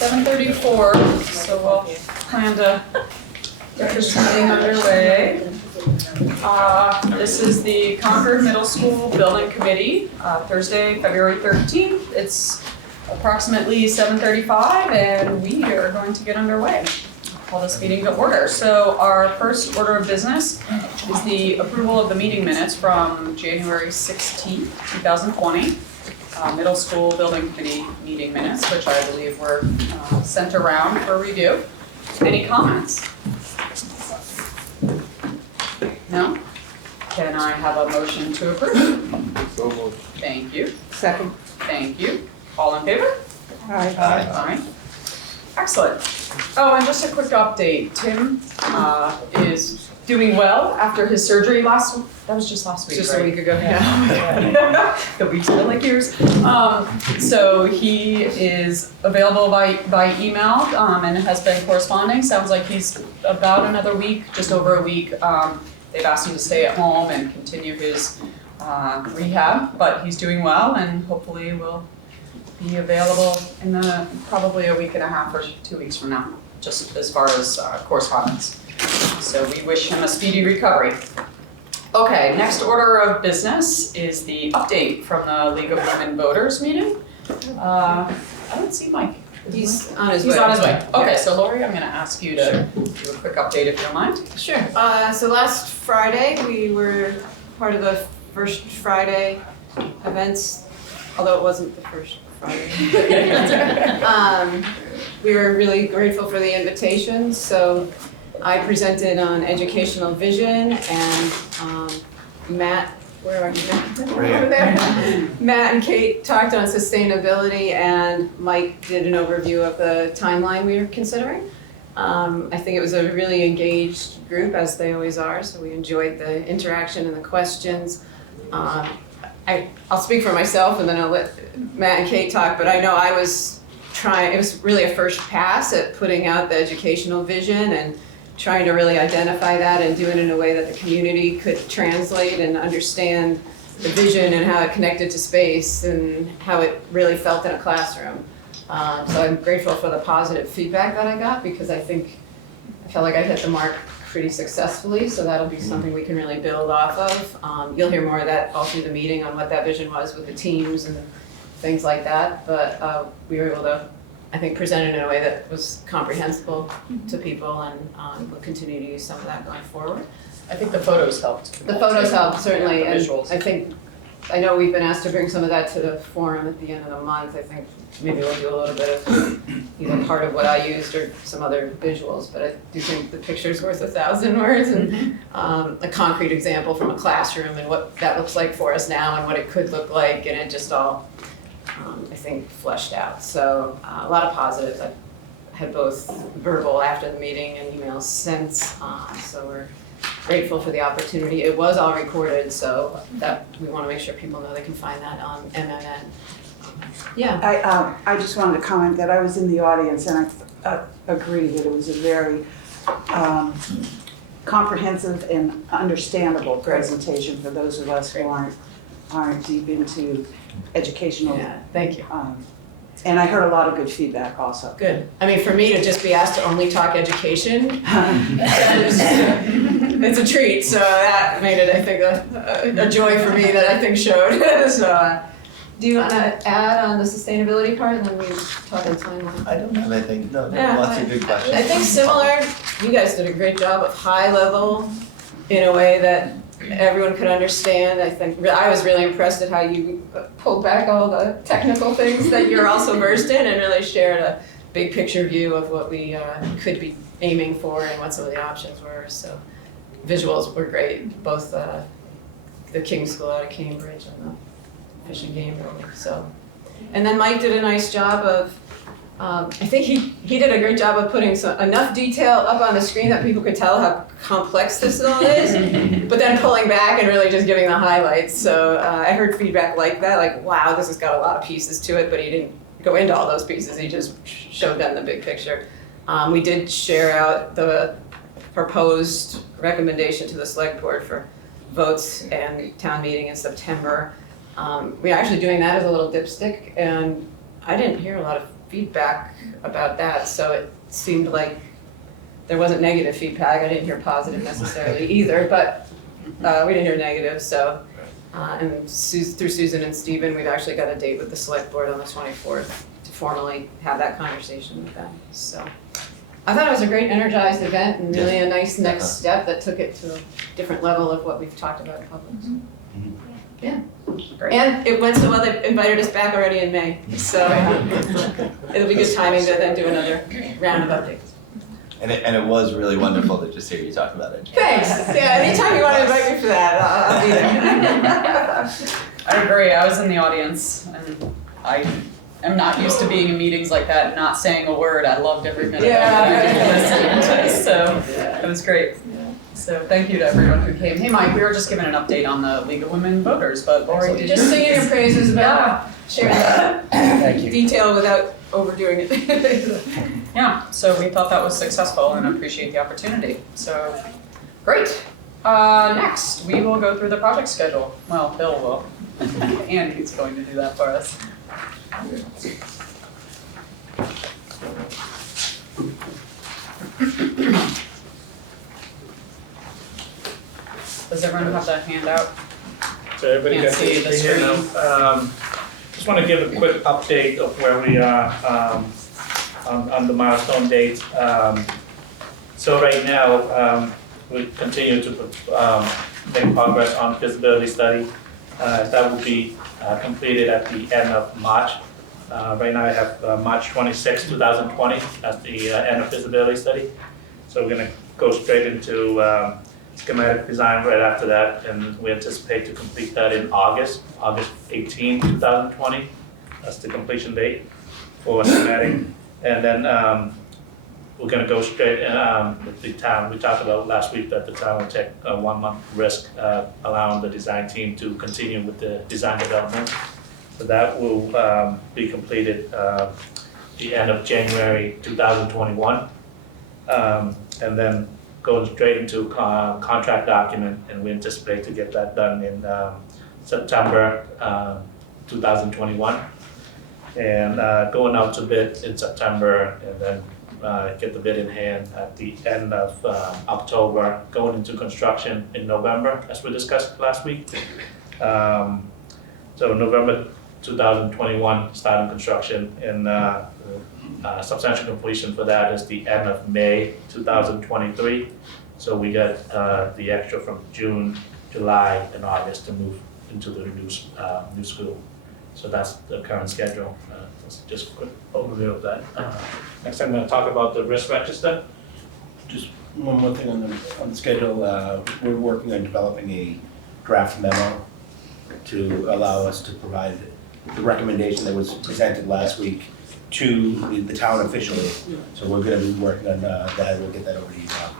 7:34, so we'll plan to get this meeting underway. This is the Concord Middle School Building Committee, Thursday, February 13th. It's approximately 7:35 and we are going to get underway. Call this meeting to order. So our first order of business is the approval of the meeting minutes from January 16th, 2020. Middle School Building Committee meeting minutes, which I believe were sent around for review. Any comments? No? Can I have a motion to approve? So moved. Thank you. Second. Thank you. All in favor? Aye. Aye. Excellent. Oh, and just a quick update. Tim is doing well after his surgery that was just last week, Just right? a week ago. Yeah. The weeks feel like years. So he is available by email and has been corresponding. Sounds like he's about another week, just over a week. They've asked him to stay at home and continue his rehab, but he's doing well and hopefully will be available in probably a week and a half or 2 weeks from now, just as far as correspondence. So we wish him a speedy recovery. Okay, next order of business is the update from the League of Women Voters meeting. I don't see Mike. He's on his way. He's on his way. Okay, so Lori, I'm gonna ask you to do a quick update if you don't mind. Sure. So last Friday, we were part of the First Friday events, although it wasn't the first Friday. We were really grateful for the invitation. So I presented on educational vision and Matt, where are you, Matt? Over there. Matt and Kate talked on sustainability and Mike did an overview of the timeline we were considering. I think it was a really engaged group, as they always are, so we enjoyed the interaction and the questions. I'll speak for myself and then I'll let Matt and Kate talk, but I know I was trying, it was really a first pass at putting out the educational vision and trying to really identify that and do it in a way that the community could translate and understand the vision and how it connected to space and how it really felt in a classroom. So I'm grateful for the positive feedback that I got because I felt like I hit the mark pretty successfully, so that'll be something we can really build off of. You'll hear more of that all through the meeting on what that vision was with the teams and things like that, but we were able to, I think, present it in a way that was comprehensible to people and we'll continue to use some of that going forward. I think the photos helped. The photos helped, certainly, Yeah, the and visuals. I know we've been asked to bring some of that to the forum at the end of the month. I think maybe we'll do a little bit of either part of what I used or some other visuals, but I do think the picture's worth 1,000 words and a concrete example from a classroom and what that looks like for us now and what it could look like, and it just all, I think, fleshed out. So a lot of positives. I've had both verbal after the meeting and emails since, so we're grateful for the opportunity. It was all recorded, so that we want to make sure people know they can find that on MMN. Yeah. I just wanted to comment that I was in the audience and I agree that it was a very comprehensive and understandable presentation for those of us who aren't deep into educational. Yeah, thank you. And I heard a lot of good feedback also. Good. I mean, for me to just be asked to only talk education, it's a treat. So that made it, I think, a joy for me that I think showed. So, do you want to add on the sustainability part, and then we talk on timeline? I don't have anything. No, Yeah, lots of good questions. I think similar. You guys did a great job of high level in a way that everyone could understand. I think I was really impressed at how you pulled back all the technical things that you're also versed in and really shared a big picture view of what we could be aiming for and what some of the options were. So visuals were great, both the King's School out of Cambridge and the Fish and Game building. So, and then Mike did a nice job of I think he did a great job of putting enough detail up on the screen that people could tell how complex this all is, but then pulling back and really just giving the highlights. So I heard feedback like that, like, wow, this has got a lot of pieces to it, but he didn't go into all those pieces. He just showed them the big picture. We did share out the proposed recommendation to the select board for votes and town meeting in September. We're actually doing that as a little dipstick, and I didn't hear a lot of feedback about that, so it seemed like there wasn't negative feedback. I didn't hear positive necessarily either, but we didn't hear negative, so. And through Susan and Stephen, we've actually got a date with the select board on the 24th to formally have that conversation with them, so. I thought it was a great energized event and really a nice next step that took it to a different level of what we've talked about in public. Yeah. Great. And it went so well, they invited us back already in May, so it'll be good timing to then do another round of updates. And it was really wonderful to just hear you talk about it. Thanks, yeah, anytime you want to invite me for that, I'll be there. I agree. I was in the audience, and I am not used to being in meetings like that and not saying a word. I loved every minute of it. I did listen, so it was great. So thank you to everyone who came. Hey, Mike, we were just giving an update on the League of Women Voters, but Lori, did Just you? singing your praises about sharing that Thank you. detail without overdoing it. Yeah, so we thought that was successful and appreciate the opportunity. So, great. Next, we will go through the project schedule. Well, Bill will. And he's going to do that for us. Does everyone have that handout? So everybody Can't got see the the here now. Just want to give a quick update of where we are on the milestone dates. So right now, we continue to make progress on feasibility study. That will be completed at the end of March. Right now I have March 26, 2020 as the end of feasibility study. So we're going to go straight into schematic design right after that, and we anticipate to complete that in August 18, 2020. That's the completion date for schematic. And then we're gonna go straight with the town. We talked about last week that the town will take a 1 month risk, allowing the design team to continue with the design development. So that will be completed the end of January 2021. And then going straight into contract document, and we anticipate to get that done in September 2021. And going out to bid in September, and then get the bid in hand at the end of October, going into construction in November, as we discussed last week. So November 2021, starting construction, and substantial completion for that is the end of May 2023. So we got the extra from June, July, and August to move into the new school. So that's the current schedule. That's just a quick overview of that. Next, I'm going to talk about the risk register. Just one more thing on the schedule. We're working on developing a draft memo to allow us to provide the recommendation that was presented last week to the town officially. So we're going to be working on that. We'll get that over to you now.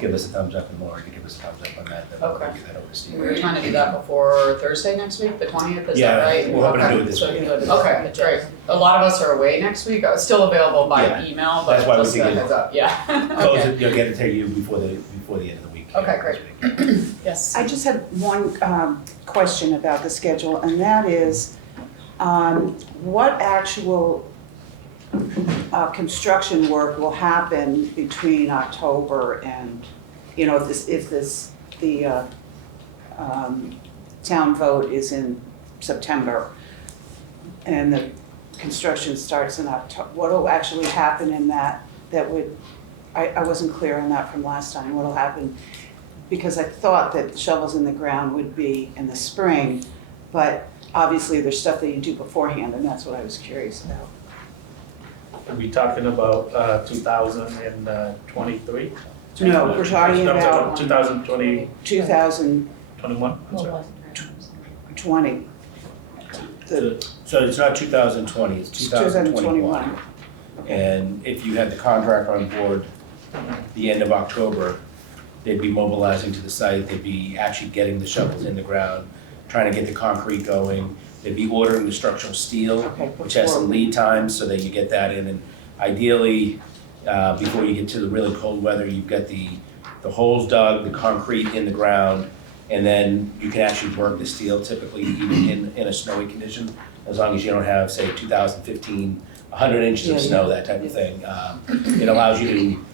Give us a thumbs up, and Laura can give us a thumbs up on that. Then we'll Okay. get that over to Steve. We were trying to do that before Thursday next week, the 20th, is that right? Yeah, we're hoping to Okay. do it this So we week. can do it. Okay, great. A lot of us are away next week. Still available by Yeah. email, but That's why we just a figured- heads up. Yeah. Close Okay. it, you'll get it to you before the end of the week. Okay, great. this week. Yes. I just had one question about the schedule, and that is, what actual construction work will happen between October and, you know, the town vote is in September and the construction starts in October, what will actually happen in that would, I wasn't clear on that from last time, what will happen? Because I thought that shovels in the ground would be in the spring, but obviously there's stuff that you do beforehand, and that's what I was curious about. Are we talking about 2023? No, we're talking about 2020, 2021. 21? So it's not 2020, it's 2021. And if you had the contract on board the end of October, they'd be mobilizing to the site, they'd be actually getting the shovels in the ground, trying to get the concrete going. They'd be ordering the structural steel, Okay, which has some lead times, so that you get that in. And ideally, before you get to the really cold weather, you've got the holes dug, the concrete in the ground, and then you can actually work the steel typically even in a snowy condition, as long as you don't have, say, 2015 100 inches of Yeah, snow, that type of thing. It allows you to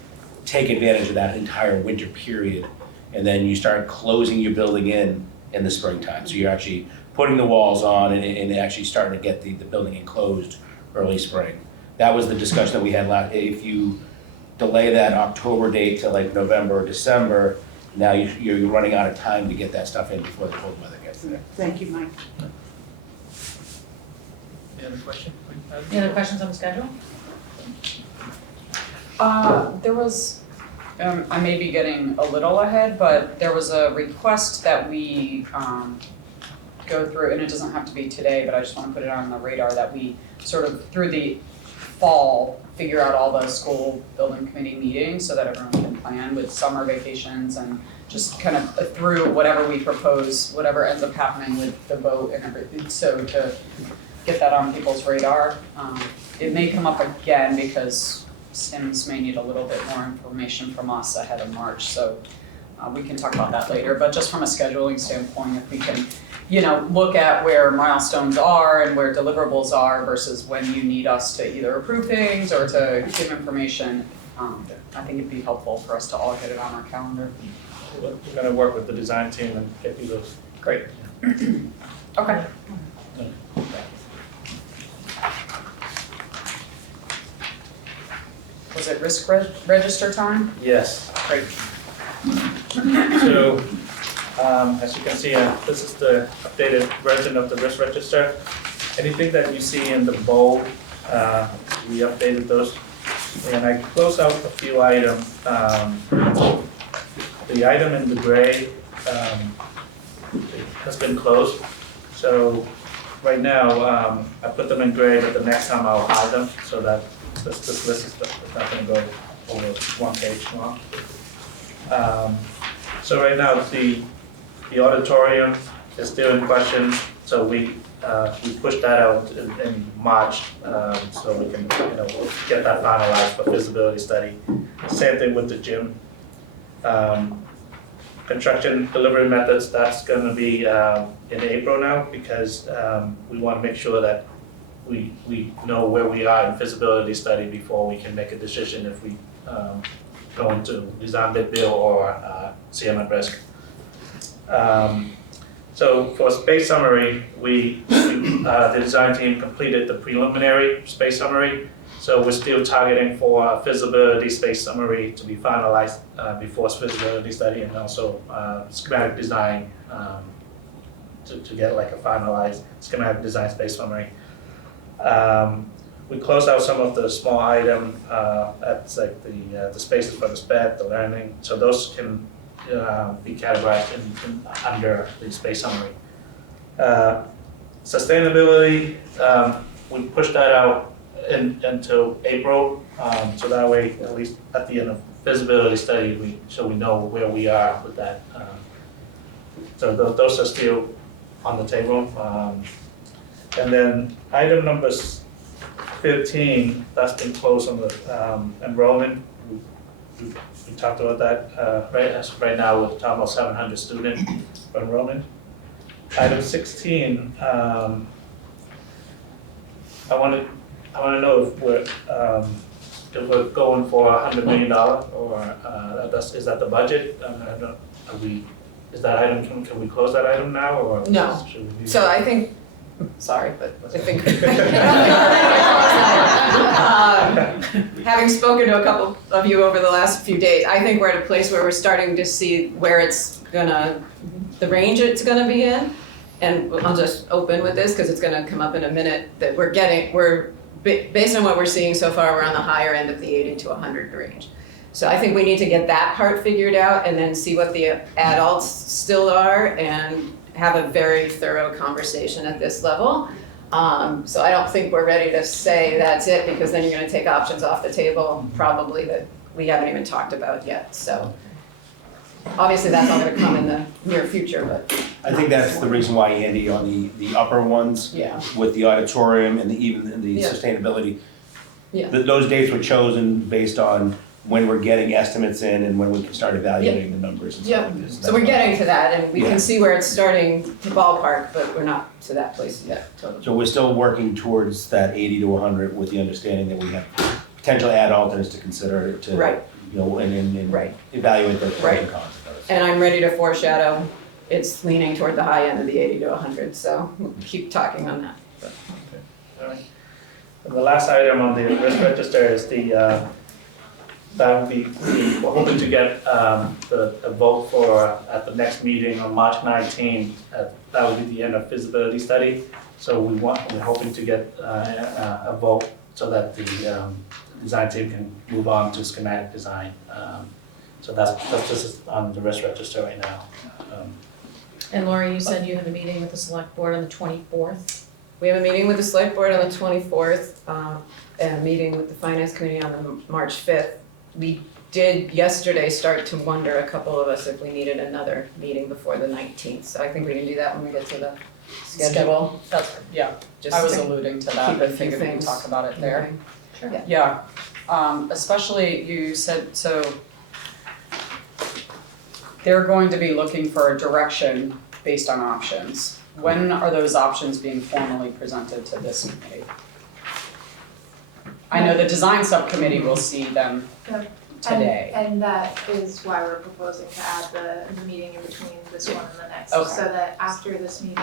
take advantage of that entire winter period, and then you start closing your building in the springtime. So you're actually putting the walls on and actually starting to get the building enclosed early spring. That was the discussion that we had last, if you delay that October date to like November or December, now you're running out of time to get that stuff in before the cold weather gets there. Thank you, Mike. Any other question? Any other questions on the schedule? There was, I may be getting a little ahead, but there was a request that we, go through, and it doesn't have to be today, but I just wanna put it on the radar, that we sort of, through the fall, figure out all the school building committee meetings so that everyone can plan with summer vacations and just kind of through whatever we propose, whatever ends up happening with the vote and everything, so to get that on people's radar. It may come up again because Sims may need a little bit more information from us ahead of March, so we can talk about that later. But just from a scheduling standpoint, if we can, look at where milestones are and where deliverables are versus when you need us to either approve things or to give information, I think it'd be helpful for us to all get it on our calendar. We're gonna work with the design team and get you those. Great. Okay. Was it risk register time? Yes. Great. So, as you can see, this is the updated version of the risk register. Anything that you see in the bold, we updated those. And I closed out a few items. The item in the gray has been closed. So right now, I put them in gray, but the next time I'll hide them so that this list is not gonna go over 1 page long. So right now, the auditorium is still in question, so we pushed that out in March, so we can, get that finalized for feasibility study. Same thing with the gym. Construction delivery methods, that's gonna be in April now, because we wanna make sure that we know where we are in feasibility study before we can make a decision if we go into design bid bill or CM at risk. So for space summary, the design team completed the preliminary space summary. So we're still targeting for a feasibility space summary to be finalized before feasibility study, and also schematic design to get like a finalized schematic design space summary. We closed out some of the small item, that's like the spaces for the sped, the learning, so those can be categorized in under the space summary. Sustainability, we pushed that out until April, so that way, at least at the end of feasibility study, we know where we are with that. So those are still on the table. And then item number 15, that's been closed on the enrollment. We talked about that right now we're talking about 700 student enrollment. Item 16, I want to know if we're going for $100 million or is that the budget? Is that item, can we close that item now or? No. Should we leave So it? I think, sorry, but I think. Having spoken to a couple of you over the last few days, I think we're at a place where we're starting to see where it's the range it's gonna be in. And I'll just open with this because it's gonna come up in a minute, that based on what we're seeing so far, we're on the higher end of the 80 to 100 range. So I think we need to get that part figured out and then see what the adults still are and have a very thorough conversation at this level. So I don't think we're ready to say that's it, because then you're gonna take options off the table, probably that we haven't even talked about yet. So obviously that's all gonna come in the near future, but I think that's the reason why, Andy, on the upper ones, yeah. with the auditorium and even the Yeah. sustainability, Yeah. those dates were chosen based on when we're getting estimates in and when we can start evaluating the numbers and stuff Yeah, like this. so we're getting to that, and we Yeah. can see where it's starting to ballpark, but we're not to that place yet, totally. So we're still working towards that 80 to 100 with the understanding that we have potential add alternates to consider to, Right. you know, and Right. evaluate the pros Right. and cons of those. And I'm ready to foreshadow, it's leaning toward the high end of the 80 to 100, so we'll keep talking on that. All right. And the last item on the risk register is that would be, we're hoping to get a vote for at the next meeting on March 19th. That would be the end of feasibility study. So we're hoping to get a vote so that the design team can move on to schematic design. So that's just on the risk register right now. And Laura, you said you have a meeting with the select board on the 24th? We have a meeting with the select board on the 24th, and a meeting with the finance committee on the March 5th. We did yesterday start to wonder, a couple of us, if we needed another meeting before the 19th. So I think we can do that when we get to the schedule. That's, yeah, Just I was to alluding to that, keep but a I few figured we can things. talk about it there. Okay. Sure. Yeah, especially you said, so they're going to be looking for a direction based on options. When are those options being formally presented to this committee? I know the design subcommittee will see them Yeah. today. And that is why we're proposing to add the meeting in between this one and the next. Okay. So that after this meeting,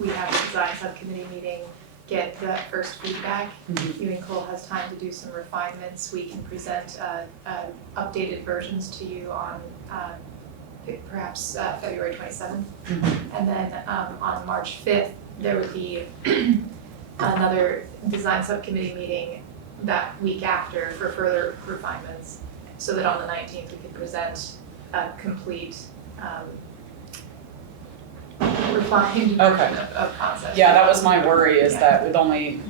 we have the design subcommittee meeting, get the first feedback. Mhm. You and Cole has time to do some refinements. We can present updated versions to you on perhaps February 27th. And then on March 5th, there would be another design subcommittee meeting that week after for further refinements, so that on the 19th we could present a complete refined Okay. version of concept. Yeah, that was my worry, is that with only,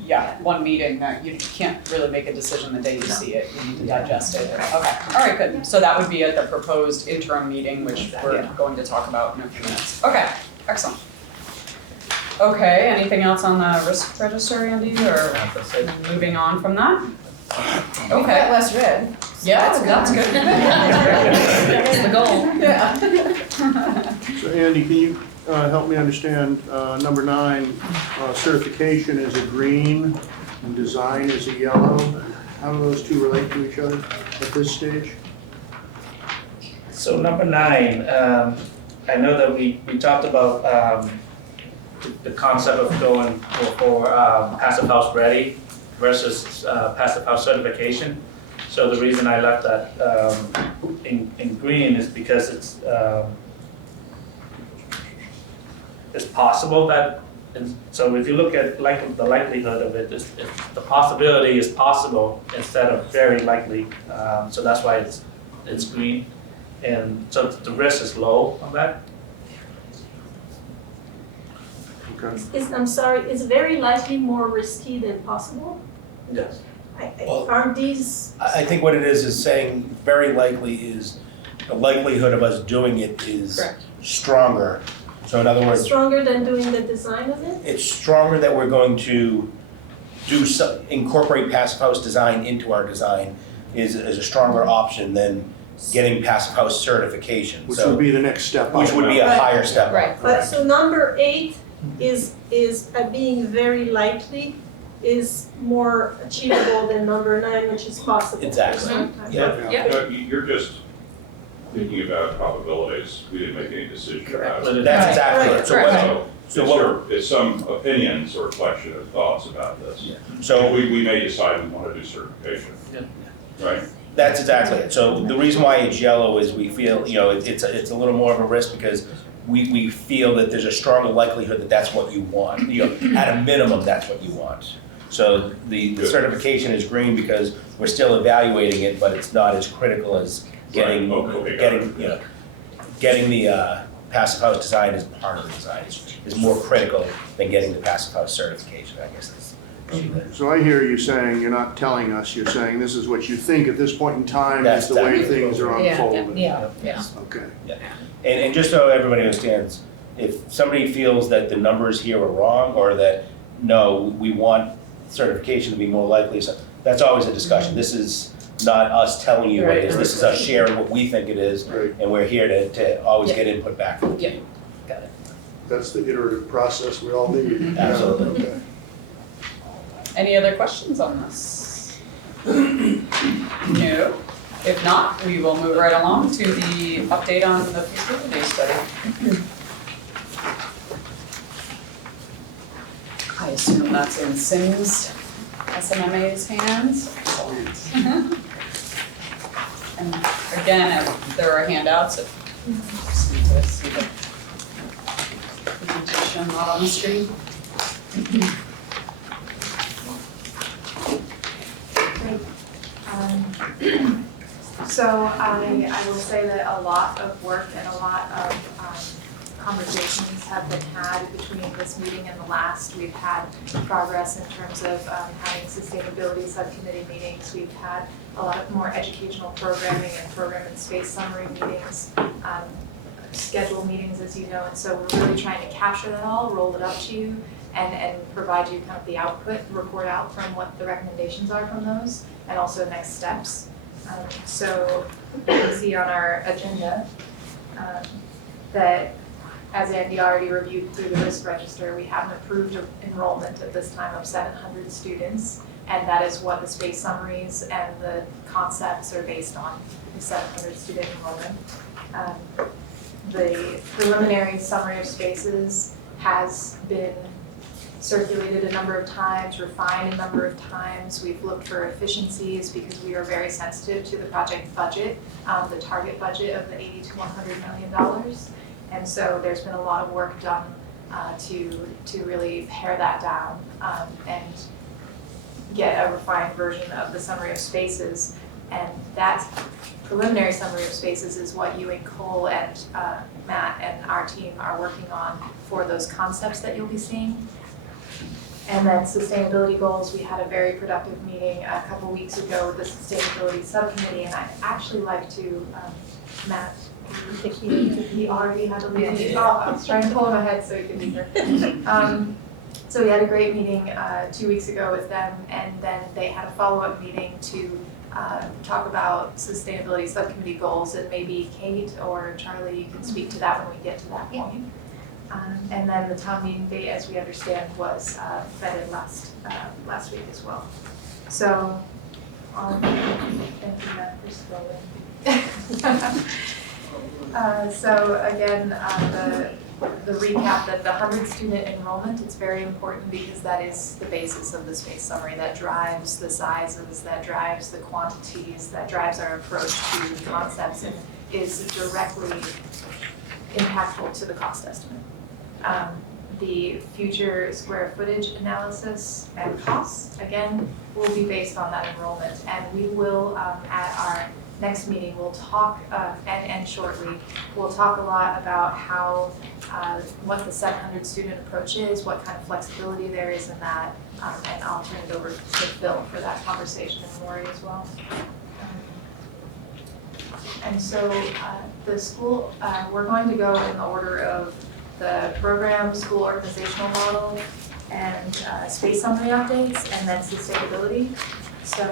one meeting, that you can't really make a decision the day you see it, you need to digest it. Okay, all right, good. So that would be at the proposed interim meeting, which we're going to talk about in a few minutes. Okay, excellent. Okay, anything else on the risk register, Andy, or That's it. moving on from that? We've got Okay, less red. yeah, that's good. That's the goal. Yeah. So Andy, can you help me understand, number 9, certification is a green and design is a yellow? How do those two relate to each other at this stage? So number 9, I know that we talked about the concept of going for passive house ready versus passive house certification. So the reason I left that in green is because it's possible that, so if you look at the likelihood of it, the possibility is possible instead of very likely. So that's why it's green. And so the risk is low on that. Okay. I'm sorry, is very likely more risky than possible? Yes. Well- Aren't these, I think what it is saying very likely is the likelihood of us doing it is Correct. stronger. So in other words, stronger than doing the design of it? it's stronger that we're going to incorporate passive house design into our design is a stronger option than getting passive house certification. Which So, would be the next step up. which would be a higher step up. Right. But so number 8 is being very likely is more achievable than number 9, which is possible. Exactly. Yeah. Yeah. You're just thinking about probabilities. We didn't make any decision about But it. it- That's exactly it. So what, So so it's some opinions or collection of thoughts about this. so We may decide we want to do certification. Right? that's exactly it. So the reason why it's yellow is we feel, you know, it's a little more of a risk because we feel that there's a stronger likelihood that that's what you want. You know, at a minimum, that's what you want. So the Good. certification is green because we're still evaluating it, but it's not as critical as getting, Right. Okay, got it. getting the passive house design as part of the design is more critical than getting the passive house certification, I guess is. So I hear you saying, you're not telling us, you're saying this is what you think at this point in time That's is the way exactly- things are Yeah, unfolding. Yeah. Okay. And just so everybody understands, if somebody feels that the numbers here are wrong or that, no, we want certification to be more likely, so that's always a discussion. This is not us telling you what it is. Right. This is us sharing what we think it is, Right. and we're here to always get input back from the team. Got it. That's the iterative process we all need. Absolutely. Okay. Any other questions on this? No? If not, we will move right along to the update on the feasibility study. I assume that's in SMMA's hands. Excellent. And again, there are handouts if you just need to see the presentation not on the screen. So I will say that a lot of work and a lot of conversations have been had between this meeting and the last. We've had progress in terms of having sustainability subcommittee meetings. We've had a lot more educational programming and program and space summary meetings, scheduled meetings, as you know, and so we're really trying to capture that all, roll it up to you, and provide you kind of the output, report out from what the recommendations are from those, and also next steps. So you can see on our agenda that, as Andy already reviewed through the risk register, we have an approved enrollment at this time of 700 students, and that is what the space summaries and the concepts are based on, the 700 student enrollment. The preliminary summary of spaces has been circulated a number of times, refined a number of times. We've looked for efficiencies because we are very sensitive to the project budget, the target budget of the $80 to $100 million. And so there's been a lot of work done to really pare that down and get a refined version of the summary of spaces. And that preliminary summary of spaces is what you and Cole and Matt and our team are working on for those concepts that you'll be seeing. And then sustainability goals, we had a very productive meeting a couple weeks ago with the sustainability subcommittee, and I'd actually like to, Matt, he already had a meeting. Oh, I was trying to pull him ahead so he could be here. So we had a great meeting 2 weeks ago with them, and then they had a follow-up meeting to talk about sustainability subcommittee goals, and maybe Kate or Charlie, you can speak to that when we get to that point. And then the town meeting date, as we understand, was vetted last week as well. So, thank you, Matt, for scrolling. So again, the recap that the 100 student enrollment, it's very important because that is the basis of the space summary, that drives the sizes, that drives the quantities, that drives our approach to the concepts, and is directly impactful to the cost estimate. The future square footage analysis and costs, again, will be based on that enrollment. And we will, at our next meeting, we'll talk, and shortly, we'll talk a lot about how, what the 700 student approach is, what kind of flexibility there is in that, and I'll turn it over to Phil for that conversation and Lori as well. And so the school, we're going to go in the order of the program, school organizational model, and space summary updates, and then sustainability. So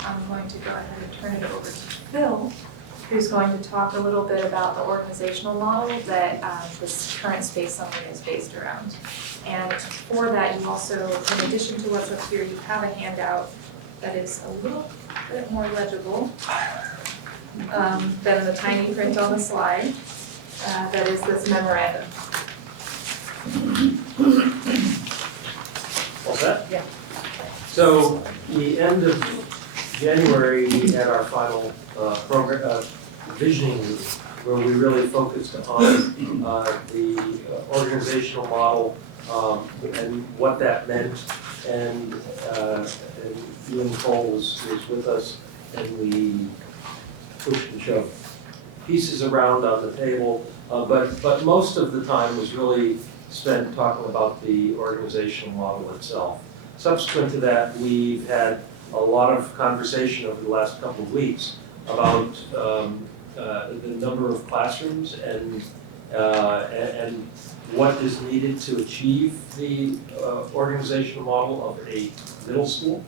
I'm going to go ahead and turn it over to Phil, who's going to talk a little bit about the organizational model that this current space summary is based around. And for that, you also, in addition to what's up here, you have a handout that is a little bit more legible than the tiny print on the slide. That is this memorandum. All set? Yeah. So the end of January, we had our final program visioning meeting where we really focused on the organizational model and what that meant. And Ian Cole was with us, and we pushed and shoved pieces around on the table, but most of the time was really spent talking about the organizational model itself. Subsequent to that, we've had a lot of conversation over the last couple of weeks about the number of classrooms and what is needed to achieve the organizational model of a middle school.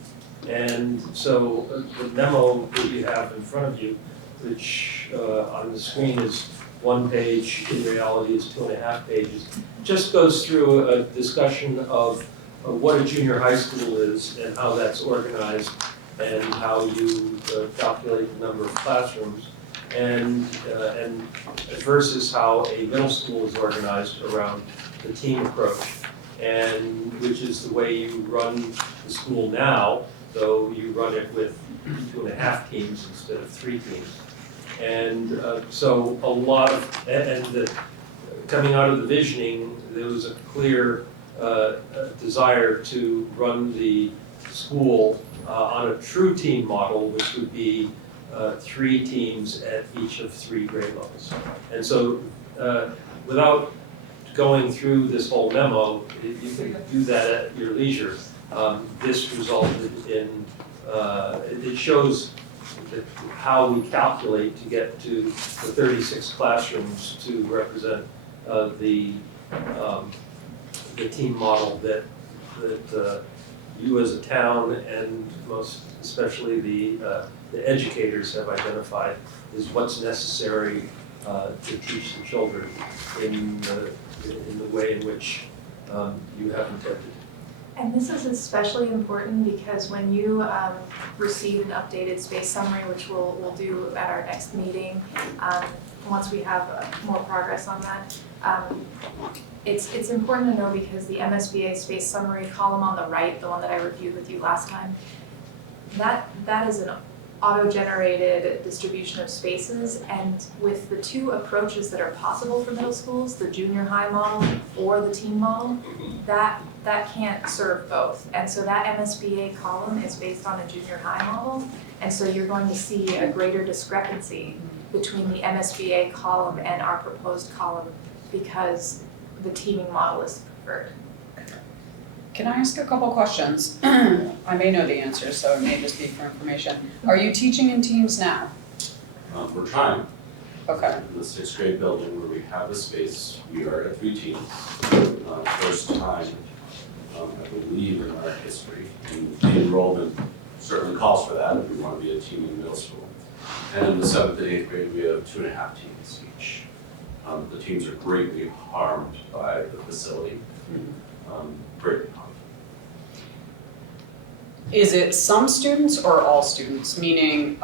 And so the memo that you have in front of you, which on the screen is 1 page, in reality is 2.5 pages, just goes through a discussion of what a junior high school is and how that's organized and how you calculate the number of classrooms and versus how a middle school is organized around the team approach, and which is the way you run the school now, though you run it with 2.5 teams instead of 3 teams. And so a lot of, coming out of the visioning, there was a clear desire to run the school on a true team model, which would be 3 teams at each of 3 grade levels. And so without going through this whole memo, you can do that at your leisure. This resulted in, it shows how we calculate to get to the 36 classrooms to represent the team model that you as a town and most especially the educators have identified is what's necessary to teach the children in the way in which you have intended. And this is especially important because when you receive an updated space summary, which we'll do at our next meeting, once we have more progress on that, it's important to know because the MSBA space summary column on the right, the one that I reviewed with you last time, that is an auto-generated distribution of spaces, and with the 2 approaches that are possible for middle schools, the junior high model or the team model, that can't serve both. And so that MSBA column is based on a junior high model, and so you're going to see a greater discrepancy between the MSBA column and our proposed column because the teaming model is preferred. Can I ask a couple questions? I may know the answer, so it may just be for information. Are you teaching in teams now? We're trying. Okay. In the 6th grade building where we have the space, we are at 3 teams. First time, I believe, in our history. And the enrollment certainly calls for that if we want to be a team in middle school. And in the 7th and 8th grade, we have 2.5 teams each. The teams are greatly harmed by the facility. Greatly harmed. Is it some students or all students? Meaning,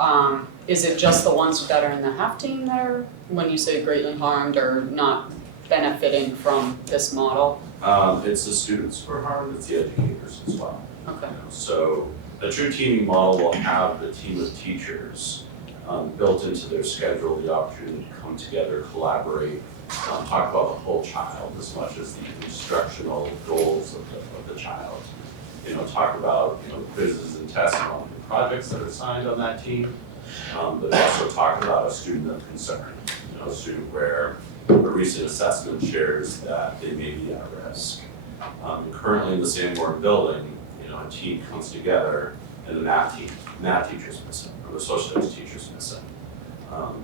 is it just the ones that are in the half team that are, when you say greatly harmed, or not benefiting from this model? It's the students who are harmed, it's the educators as well. Okay. So a true teaming model will have the team of teachers built into their schedule, the opportunity to come together, collaborate, talk about the whole child as much as the instructional goals of the child. Talk about quizzes and tests on the projects that are assigned on that team, but also talk about a student of concern, a student where a recent assessment shares that they may be at risk. Currently in the Sanborn building, a team comes together and the math teacher's missing, or the social studies teacher's missing.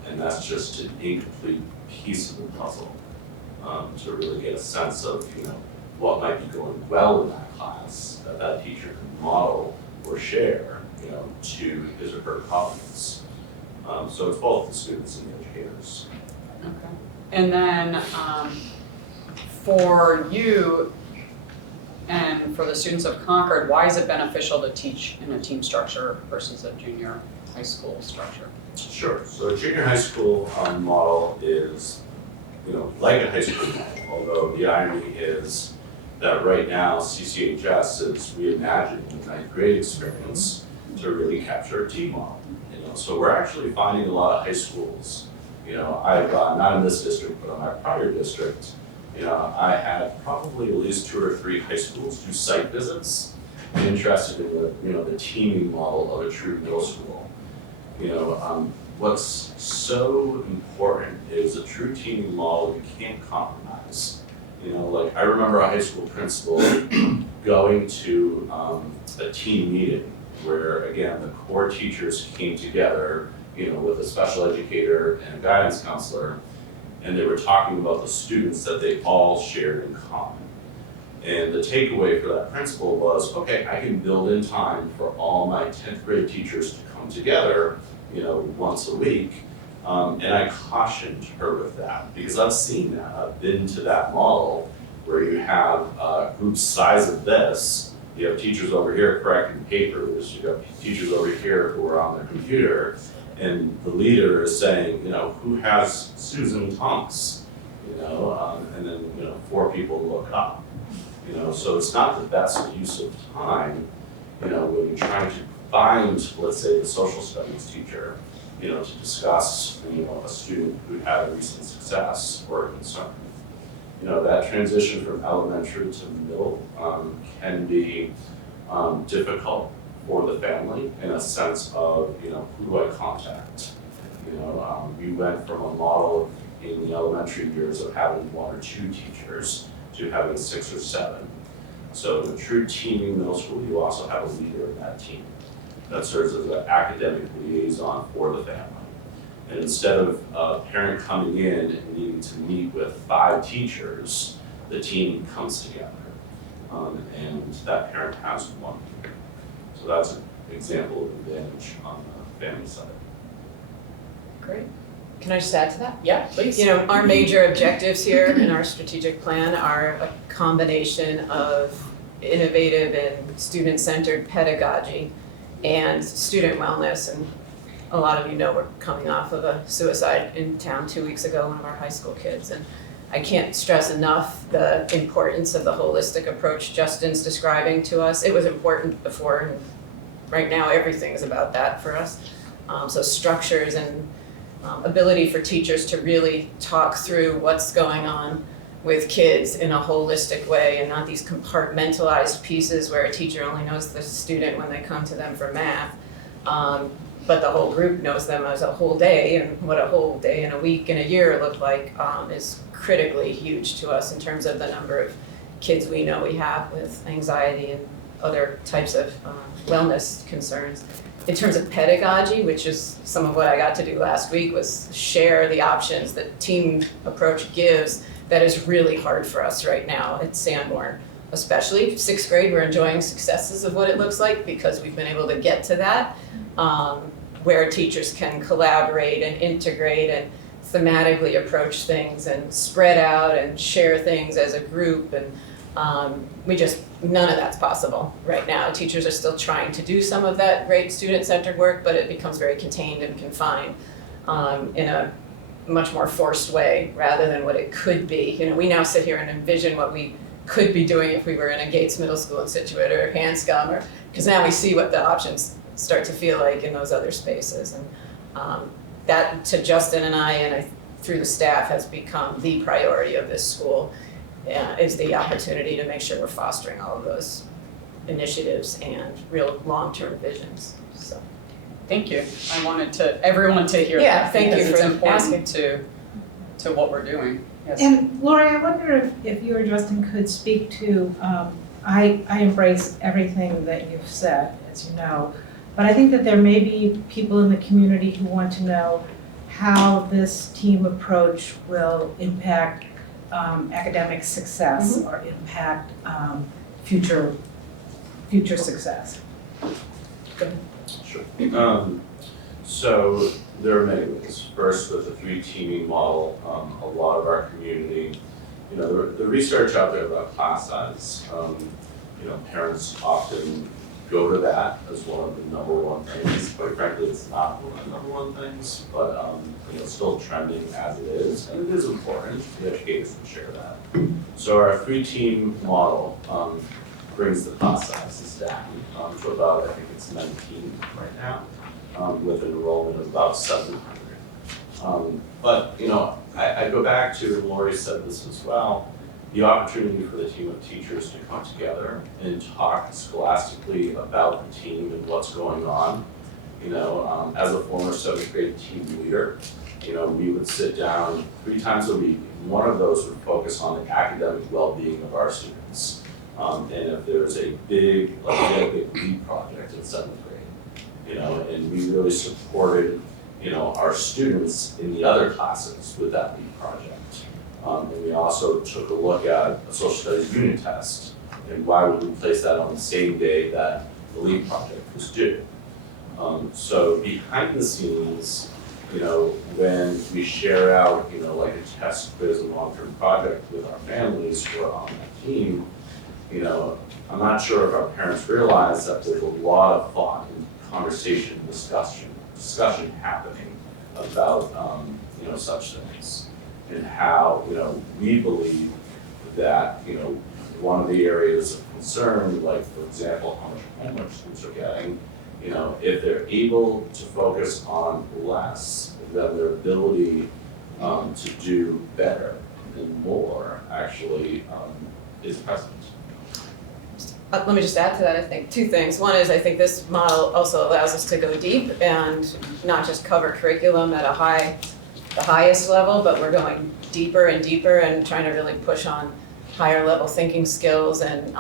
And that's just an incomplete piece of the puzzle to really get a sense of, what might be going well in that class that teacher can model or share, to his or her colleagues. So it's both the students and the educators. Okay. And then for you and for the students of Concord, why is it beneficial to teach in a team structure versus a junior high school structure? Sure. So a junior high school model is, like a high school model, although the irony is that right now CCHS is reimagining the 9th grade experience to really capture a team model. So we're actually finding a lot of high schools. I've not in this district, but in my prior district, I had probably at least 2 or 3 high schools do site visits, interested in the teaming model of a true middle school. What's so important is a true teaming model you can't compromise. I remember a high school principal going to a team meeting where, again, the core teachers came together, with a special educator and a guidance counselor, and they were talking about the students that they all shared in common. And the takeaway for that principal was, okay, I can build in time for all my 10th grade teachers to come together, once a week. And I cautioned her with that because I've seen that. I've been to that model where you have groups size of this. You have teachers over here correcting papers. You have teachers over here who are on their computer. And the leader is saying, who has Susan Tonks? And then, 4 people look up. So it's not the best use of time, when you're trying to find, let's say, the social studies teacher, to discuss, a student who had a recent success or a concern. That transition from elementary to middle can be difficult for the family in a sense of, who do I contact? We went from a model in the elementary years of having 1 or 2 teachers to having 6 or 7. So in a true teaming middle school, you also have a leader in that team that serves as an academic liaison for the family. And instead of a parent coming in and needing to meet with 5 teachers, the team comes together. And that parent has 1 leader. So that's an example of advantage on the family side. Great. Can I just add to that? Yeah, please. Our major objectives here in our strategic plan are a combination of innovative and student-centered pedagogy and student wellness. And a lot of we're coming off of a suicide in town 2 weeks ago, one of our high school kids. And I can't stress enough the importance of the holistic approach Justin's describing to us. It was important before, and right now everything is about that for us. So structures and ability for teachers to really talk through what's going on with kids in a holistic way and not these compartmentalized pieces where a teacher only knows the student when they come to them for math. But the whole group knows them as a whole day, and what a whole day and a week and a year look like is critically huge to us in terms of the number of kids we know we have with anxiety and other types of wellness concerns. In terms of pedagogy, which is some of what I got to do last week, was share the options that team approach gives that is really hard for us right now at Sanborn. Especially 6th grade, we're enjoying successes of what it looks like because we've been able to get to that, where teachers can collaborate and integrate and thematically approach things and spread out and share things as a group. And none of that's possible right now. Teachers are still trying to do some of that great student-centered work, but it becomes very contained and confined in a much more forced way rather than what it could be. We now sit here and envision what we could be doing if we were in a Gates Middle School in Situate or Hanscom, because now we see what the options start to feel like in those other spaces. And that, to Justin and I through the staff, has become the priority of this school. Is the opportunity to make sure we're fostering all of those initiatives and real long-term visions. So, Thank you. I wanted everyone to hear Yeah, that. thank you because for it's important asking. to what we're doing. Yes. And Lori, I wonder if you or Justin could speak to, I embrace everything that you've said, as you know, but I think that there may be people in the community who want to know how this team approach will impact academic success or impact future success. Go ahead. Sure. So there are many ways. First, with the 3 teaming model, a lot of our community, the research out there about class size, parents often go to that as one of the number 1 things. Quite frankly, it's not one of the number 1 things, but still trending as it is, and it is important. The educators can share that. So our 3-team model brings the class sizes down to about, I think it's 19 right now, with an enrollment of about 700. But I go back to, and Lori said this as well, the opportunity for the team of teachers to come together and talk scholastically about the team and what's going on. As a former 7th grade team leader, we would sit down 3 times a week. One of those would focus on the academic well-being of our students. And if there's a big, we had a big lead project in 7th grade, and we really supported, our students in the other classes with that lead project. And we also took a look at a social studies unit test and why would we place that on the same day that the LEAP project was due? So behind the scenes, when we share out, like a test quiz and long-term project with our families who are on that team, I'm not sure if our parents realize that there's a lot of thought and conversation, discussion happening about, such things. And how, we believe that, one of the areas of concern, like for example, how much homework students are getting, if they're able to focus on less, then their ability to do better and more actually is present. Let me just add to that, I think, two things. One is I think this model also allows us to go deep and not just cover curriculum at the highest level, but we're going deeper and deeper and trying to really push on higher level thinking skills and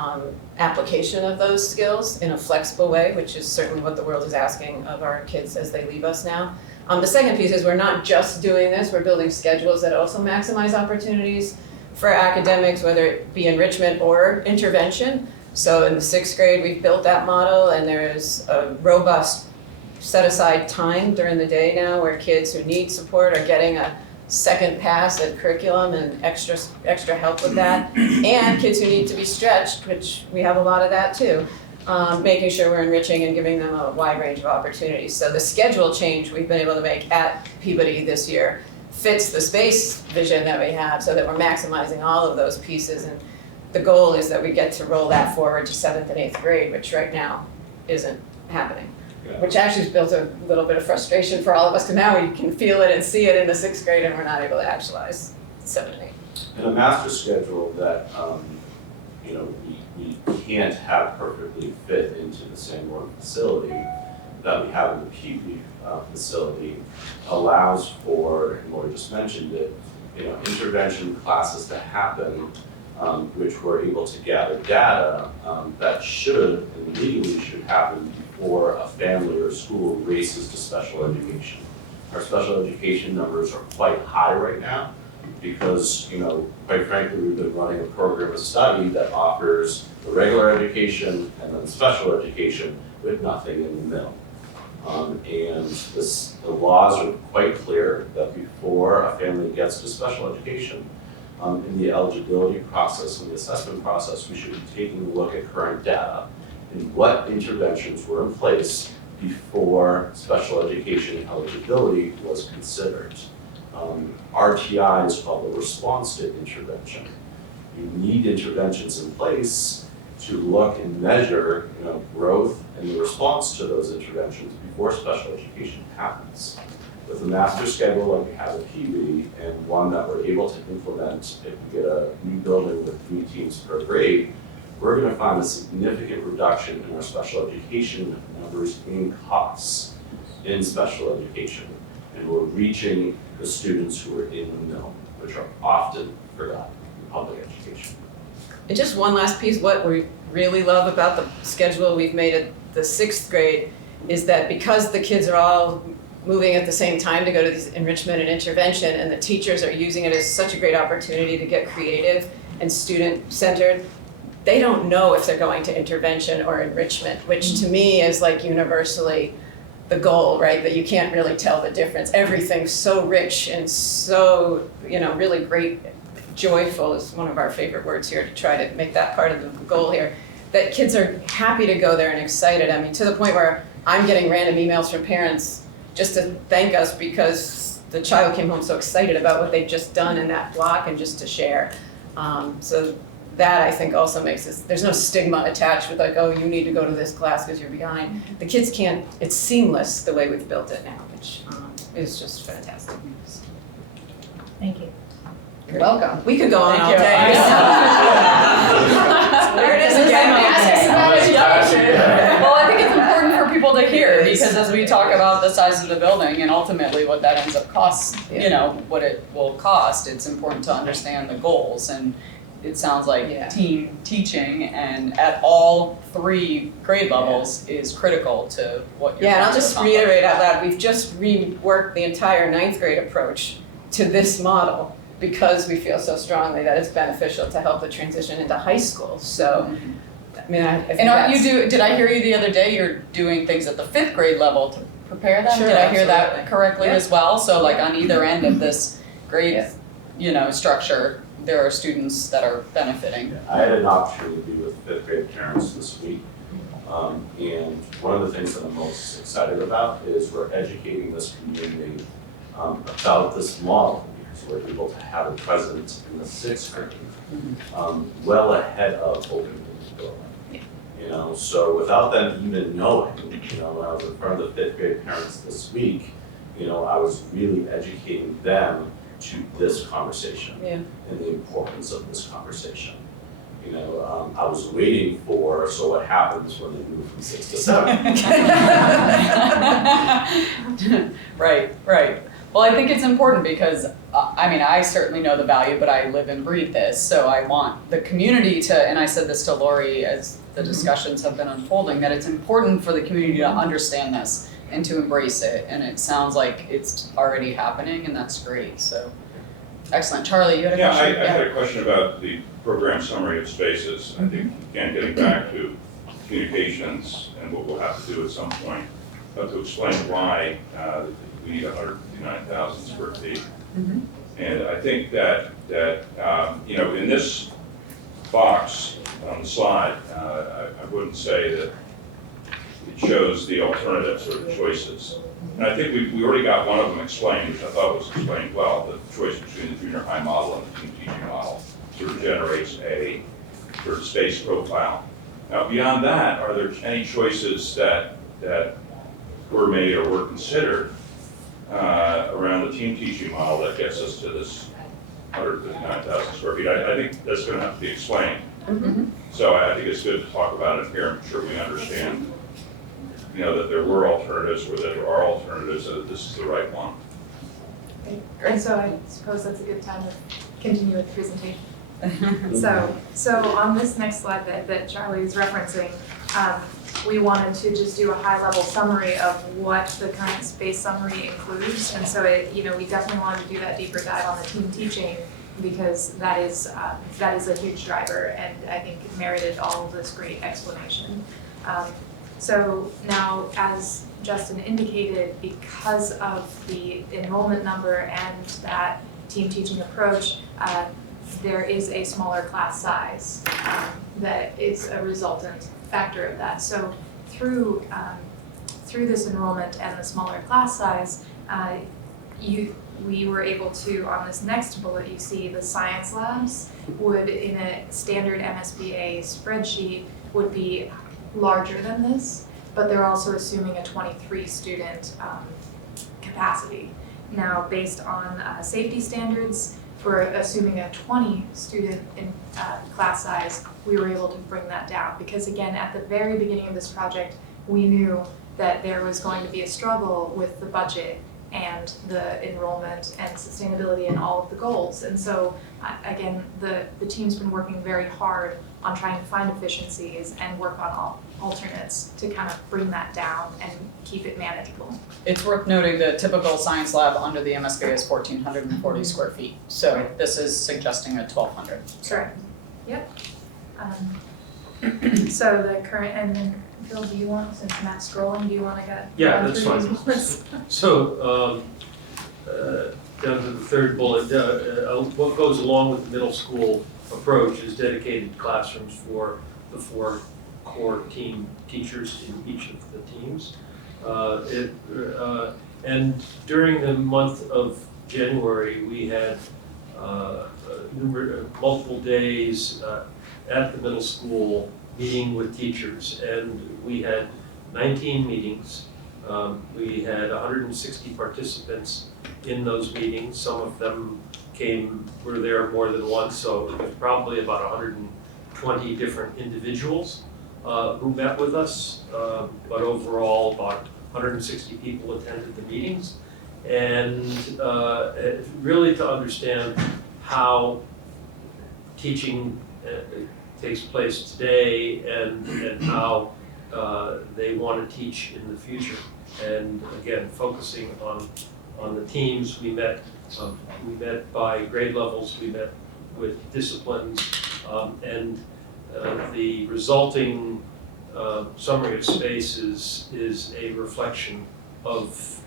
application of those skills in a flexible way, which is certainly what the world is asking of our kids as they leave us now. The second piece is we're not just doing this, we're building schedules that also maximize opportunities for academics, whether it be enrichment or intervention. So in the 6th grade, we've built that model, and there is a robust set aside time during the day now where kids who need support are getting a second pass at curriculum and extra help with that. And kids who need to be stretched, which we have a lot of that too, making sure we're enriching and giving them a wide range of opportunities. So the schedule change we've been able to make at Peabody this year fits the space vision that we have so that we're maximizing all of those pieces. And the goal is that we get to roll that forward to 7th and 8th grade, which right now isn't happening. Yeah. Which actually has built a little bit of frustration for all of us, because now we can feel it and see it in the 6th grade and we're not able to actualize 7 and 8. And a master schedule that, we can't have perfectly fit into the same one facility that we have in the Peabody facility allows for, and Lori just mentioned it, intervention classes to happen, which we're able to gather data that should and legally should happen before a family or school races to special education. Our special education numbers are quite high right now because, quite frankly, we've been running a program of study that offers the regular education and then special education with nothing in the middle. And the laws are quite clear that before a family gets to special education, in the eligibility process and the assessment process, we should be taking a look at current data and what interventions were in place before special education eligibility was considered. RTI is called a response to intervention. You need interventions in place to look and measure, growth and the response to those interventions before special education happens. With a master schedule like we have at Peabody and one that we're able to implement if we get a new building with 3 teams per grade, we're going to find a significant reduction in our special education numbers and costs in special education. And we're reaching the students who are in the know, which are often forgotten in public education. And just one last piece, what we really love about the schedule we've made at the 6th grade is that because the kids are all moving at the same time to go to this enrichment and intervention, and the teachers are using it as such a great opportunity to get creative and student-centered, they don't know if they're going to intervention or enrichment, which to me is like universally the goal, right? That you can't really tell the difference. Everything's so rich and so, really great, joyful is one of our favorite words here to try to make that part of the goal here, that kids are happy to go there and excited. I mean, to the point where I'm getting random emails from parents just to thank us because the child came home so excited about what they'd just done in that block and just to share. So that I think also makes us, there's no stigma attached with like, oh, you need to go to this class because you're behind. The kids can't, it's seamless the way we've built it now, which is just fantastic. Thank you. You're welcome. We could go on all Thank you. day. There it is again. Ask us about education. Well, I think it's important for people to hear because as we talk about the size of the building and ultimately what that ends up costs, what it will cost, it's important to understand the goals. And it sounds like team teaching and at all 3 grade levels is critical to what you're and I'll trying to just accomplish. reiterate out loud, we've just reworked the entire 9th grade approach to this model because we feel so strongly that it's beneficial to help the transition into high school. So I mean, I think And aren't you that's- did I hear you the other day, you're doing things at the 5th grade level to prepare them? Sure, Did I hear that absolutely. correctly Yeah. as well? So like on either end of this grade, Yeah. you know, structure, there are students that are benefiting. I had an opportunity to be with fifth grade parents this week. And one of the things that I'm most excited about is we're educating this community about this model. So we're able to have it present in the 6th grade, well ahead of opening the building. You know, so without them even knowing, you know, when I was in front of the 5th grade parents this week, you know, I was really educating them to this conversation Yeah. and the importance of this conversation. You know, I was waiting for, so what happens when they move from 6 to 7? Right, right. Well, I think it's important because, I mean, I certainly know the value, but I live and breathe this. So I want the community to, and I said this to Lori as the discussions have been unfolding, that it's important for the community to understand this and to embrace it. And it sounds like it's already happening, and that's great. So excellent. Charlie, you had a Yeah, question? I had a question about the program summary of spaces. I think, again, getting back to communications and what we'll have to do at some point, but to explain why we need 159,000 square feet. And I think that you know, in this box on the slide, I wouldn't say that it shows the alternatives or the choices. And I think we already got one of them explained, which I thought was explained well, the choice between the junior high model and the team teaching model sort of generates a sort of space profile. Now, beyond that, are there any choices that were made or were considered around the team teaching model that gets us to this 159,000 square feet? I think that's going to have to be explained. So I think it's good to talk about it here and make sure we understand, you know, that there were alternatives or that there are alternatives, and that this is the right one. And so I suppose that's a good time to continue with the presentation. So on this next slide that Charlie is referencing, we wanted to just do a high-level summary of what the current space summary includes. And so you know, we definitely wanted to do that deeper dive on the team teaching, because that is a huge driver, and I think it merited all of this great explanation. So now, as Justin indicated, because of the enrollment number and that team teaching approach, there is a smaller class size that is a resultant factor of that. So through this enrollment and the smaller class size, we were able to, on this next bullet, you see the science labs would, in a standard MSBA spreadsheet, would be larger than this, but they're also assuming a 23 student capacity. Now, based on safety standards, for assuming a 20 student in class size, we were able to bring that down, because again, at the very beginning of this project, we knew that there was going to be a struggle with the budget and the enrollment and sustainability and all of the goals. And so again, the team's been working very hard on trying to find efficiencies and work on alternates to kind of bring that down and keep it manageable. It's worth noting the typical science lab under the MSBA is 1,440 square feet. So this is suggesting a 1,200. Correct. Yep. So the current, and then Phil, do you want, since Matt's scrolling, do you want to get? Yeah, run that's through fine. these bullets? So, down to the third bullet, what goes along with the middle school approach is dedicated classrooms for the 4 core team teachers in each of the teams. And during the month of January, we had multiple days at the middle school meeting with teachers, and we had 19 meetings. We had 160 participants in those meetings. Some of them were there more than once, so it was probably about 120 different individuals who met with us, but overall about 160 people attended the meetings. And really to understand how teaching takes place today and how they want to teach in the future. And again, focusing on the teams, we met by grade levels, we met with disciplines, and the resulting summary of spaces is a reflection of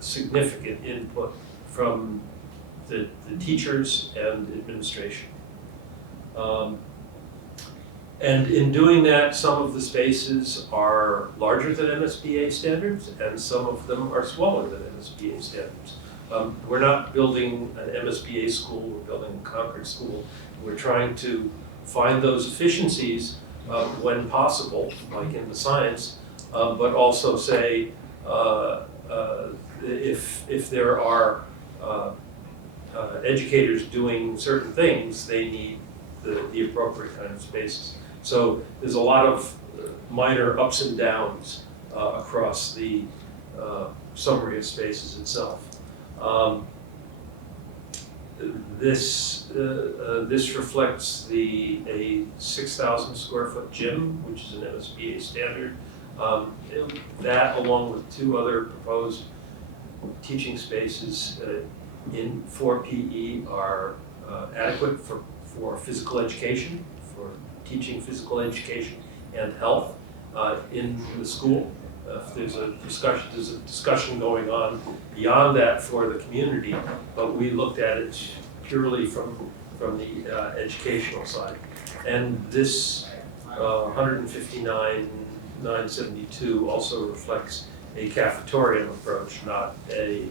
significant input from the teachers and administration. And in doing that, some of the spaces are larger than MSBA standards, and some of them are smaller than MSBA standards. We're not building an MSBA school, we're building a Concord school. We're trying to find those efficiencies when possible, like in the science, but also say if there are educators doing certain things, they need the appropriate kind of spaces. So there's a lot of minor ups and downs across the summary of spaces itself. This reflects a 6,000 square foot gym, which is an MSBA standard. That, along with 2 other proposed teaching spaces for PE, are adequate for physical education, for teaching physical education and health in the school. If there's a discussion going on beyond that for the community, but we looked at it purely from the educational side. And this 159,972 also reflects a cafetorium approach, not a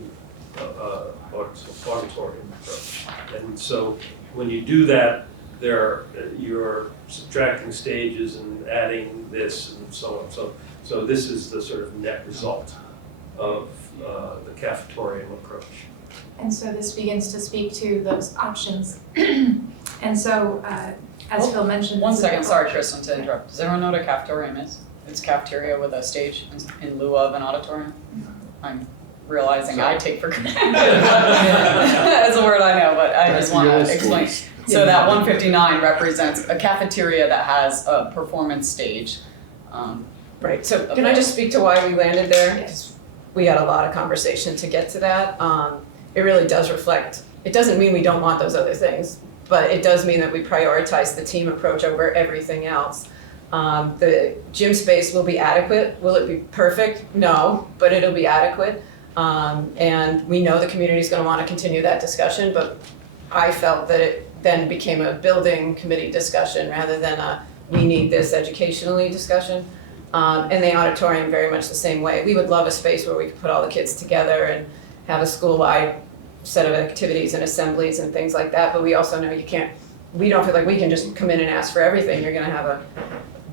auditorium approach. And so when you do that, you're subtracting stages and adding this and so on. So this is the sort of net result of the cafetorium approach. And so this begins to speak to those options. And so, as Phil mentioned. One second, sorry, Kristen, to interrupt. Does everyone know what a cafetorium is? It's cafeteria with a stage in lieu of an auditorium. I'm realizing I take for granted. That's a word I know, but I just want to explain. So that 159 represents a cafeteria that has a performance stage. Right, so can I just speak to why we landed there? Because we had a lot of conversation to get to that. It really does reflect, it doesn't mean we don't want those other things, but it does mean that we prioritize the team approach over everything else. The gym space will be adequate. Will it be perfect? No, but it'll be adequate. And we know the community is going to want to continue that discussion, but I felt that it then became a building committee discussion rather than a we need this educationally discussion. And the auditorium very much the same way. We would love a space where we could put all the kids together and have a school-wide set of activities and assemblies and things like that, but we also know we don't feel like we can just come in and ask for everything. You're gonna have a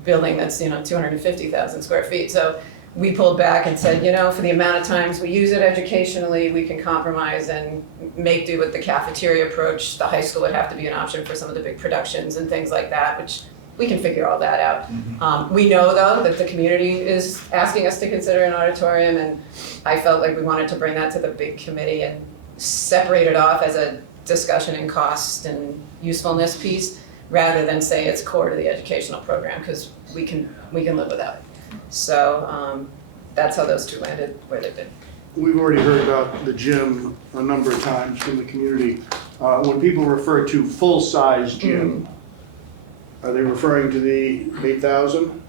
building that's, 250,000 square feet. So we pulled back and said, for the amount of times we use it educationally, we can compromise and make do with the cafeteria approach. The high school would have to be an option for some of the big productions and things like that, which we can figure all that out. We know, though, that the community is asking us to consider an auditorium, and I felt like we wanted to bring that to the big committee and separate it off as a discussion in cost and usefulness piece, rather than say it's core to the educational program, because we can live without it. So that's how those 2 landed where they did. We've already heard about the gym a number of times from the community. When people refer to full-size gym, are they referring to the 8,000?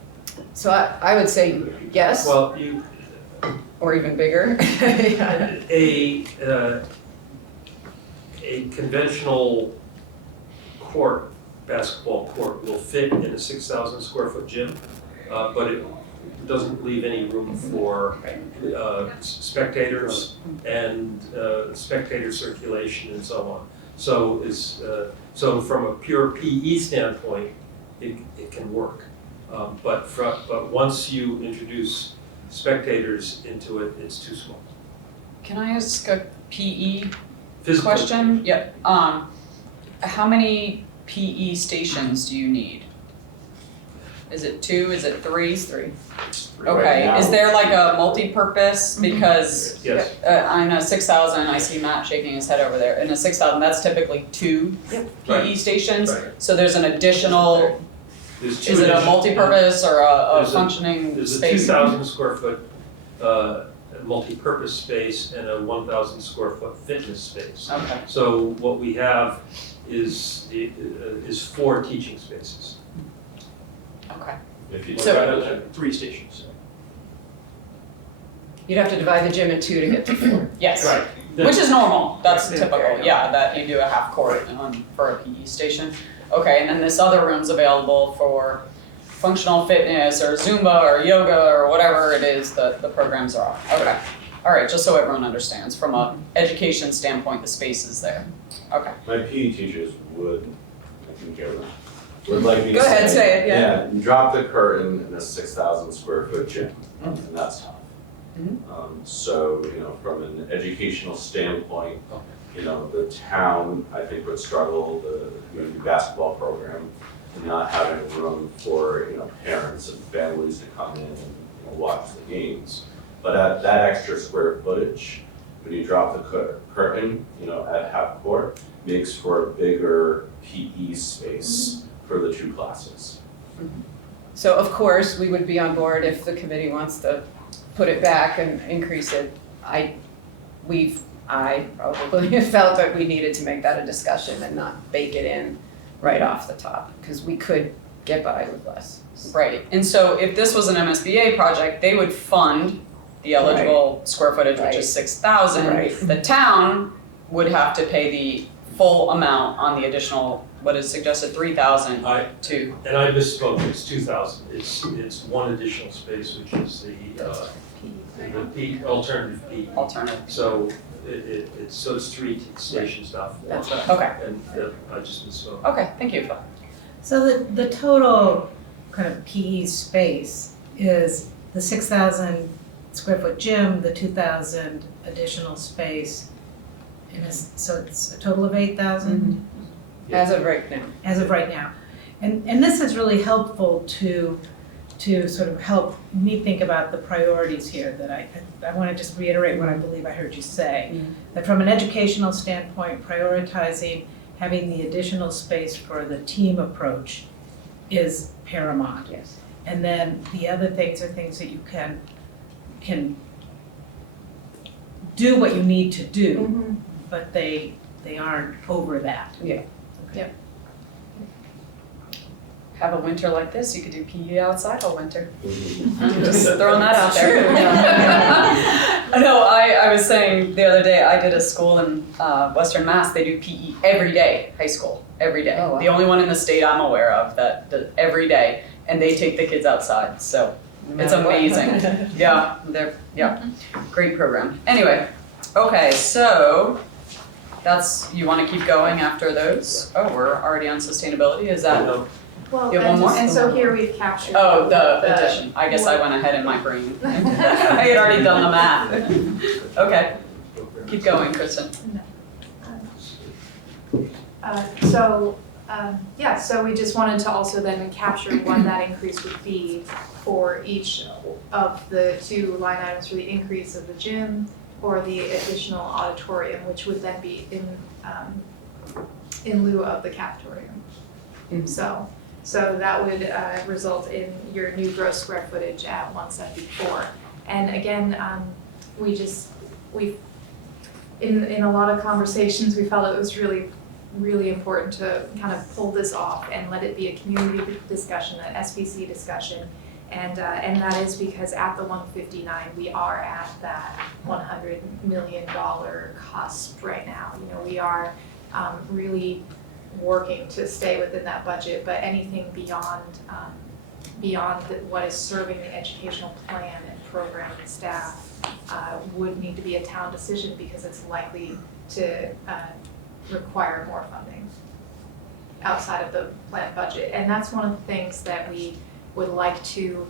So I would say yes. Well, or even bigger. A conventional basketball court will fit in a 6,000 square foot gym, but it doesn't leave any room for spectators and spectator circulation and so on. So from a pure PE standpoint, it can work. But once you introduce spectators into it, it's too small. Can I ask a PE Physical. question? Yep. How many PE stations do you need? Is it 2? Is it 3? 3. Okay. Right Is there like a multi-purpose? Because Yes. on a 6,000, I see Matt shaking his head over there. In a 6,000, that's typically 2 PE Right. stations. Right. So there's an additional. There's 2 Is it a additional- multi-purpose or a There's a- functioning There's a space? 2,000 square foot multi-purpose space and a 1,000 square foot fitness space. Okay. So what we have is 4 teaching spaces. Okay. If you So- 3 stations. You'd have to divide the gym in 2 to get to 4. Yes. Right. Which is normal, that's Yeah, typical, very yeah, that you do a half court for a PE station. Okay, and then this other room's available for functional fitness or Zumba or yoga or whatever it is that the programs are on. Okay, all right, just so everyone understands, from a education standpoint, the space is there. Okay, My PE teachers would, I can hear them, would like me to Go ahead, say it, yeah. You drop the curtain in a 6,000 square foot gym, and that's tough. Mhm. So, from an educational standpoint, the town, I think, would struggle, the community basketball program, in not having room for, parents and families to come in and watch the games. But at that extra square footage, when you drop the curtain, at half court, makes for a bigger PE space for the 2 classes. So of course, we would be on board if the committee wants to put it back and increase it. I probably felt that we needed to make that a discussion and not bake it in right off the top, because we could get by with less. right, and so if this was an MSBA project, they would fund the eligible square footage, which Right. is 6,000. Right. The town would have to pay the full amount on the additional, what is suggested, 3,000 to, And I misspoke, it's 2,000. It's one additional space, which is the P, alternative P. alternative. So it's 3 stations, not 4. That's what Okay, And I just misspoke. okay, thank you. So the total kind of PE space is the 6,000 square foot gym, the 2,000 additional space, so it's a total of 8,000 As of right now. as of right now. And this is really helpful to sort of help me think about the priorities here, that I want to just reiterate what I believe I heard you say. That from an educational standpoint, prioritizing having the additional space for the team approach is paramount. Yes. And then the other things are things that you can do what you need to do, but they aren't over that. Yeah. Okay. Have a winter like this, you could do PE outside all winter. I'm just throwing that out there. No, I was saying the other day, I did a school in Western Mass, they do PE every day, high school, every day. Oh, wow. The only one in the state I'm aware of that does every day, and they take the kids outside, so it's amazing. Yeah, great program. Anyway, okay, so you wanna keep going after those? Oh, we're already on sustainability, is that? Well, You have one more? and so here we've captured. Oh, the addition, I guess I went ahead in my brain. I had already done the math. Okay, keep going, Kristen. So we just wanted to also then capture what that increase would be for each of the 2 line items for the increase of the gym or the additional auditorium, which would then be in lieu of the cafeteria. So that would result in your new gross square footage at 174. And again, in a lot of conversations, we felt it was really, really important to kind of pull this off and let it be a community discussion, an SBC discussion. And that is because at the 159, we are at that $100 million cusp right now. We are really working to stay within that budget, but anything beyond what is serving the educational plan and program and staff would need to be a town decision because it's likely to require more funding outside of the planned budget. And that's one of the things that we would like to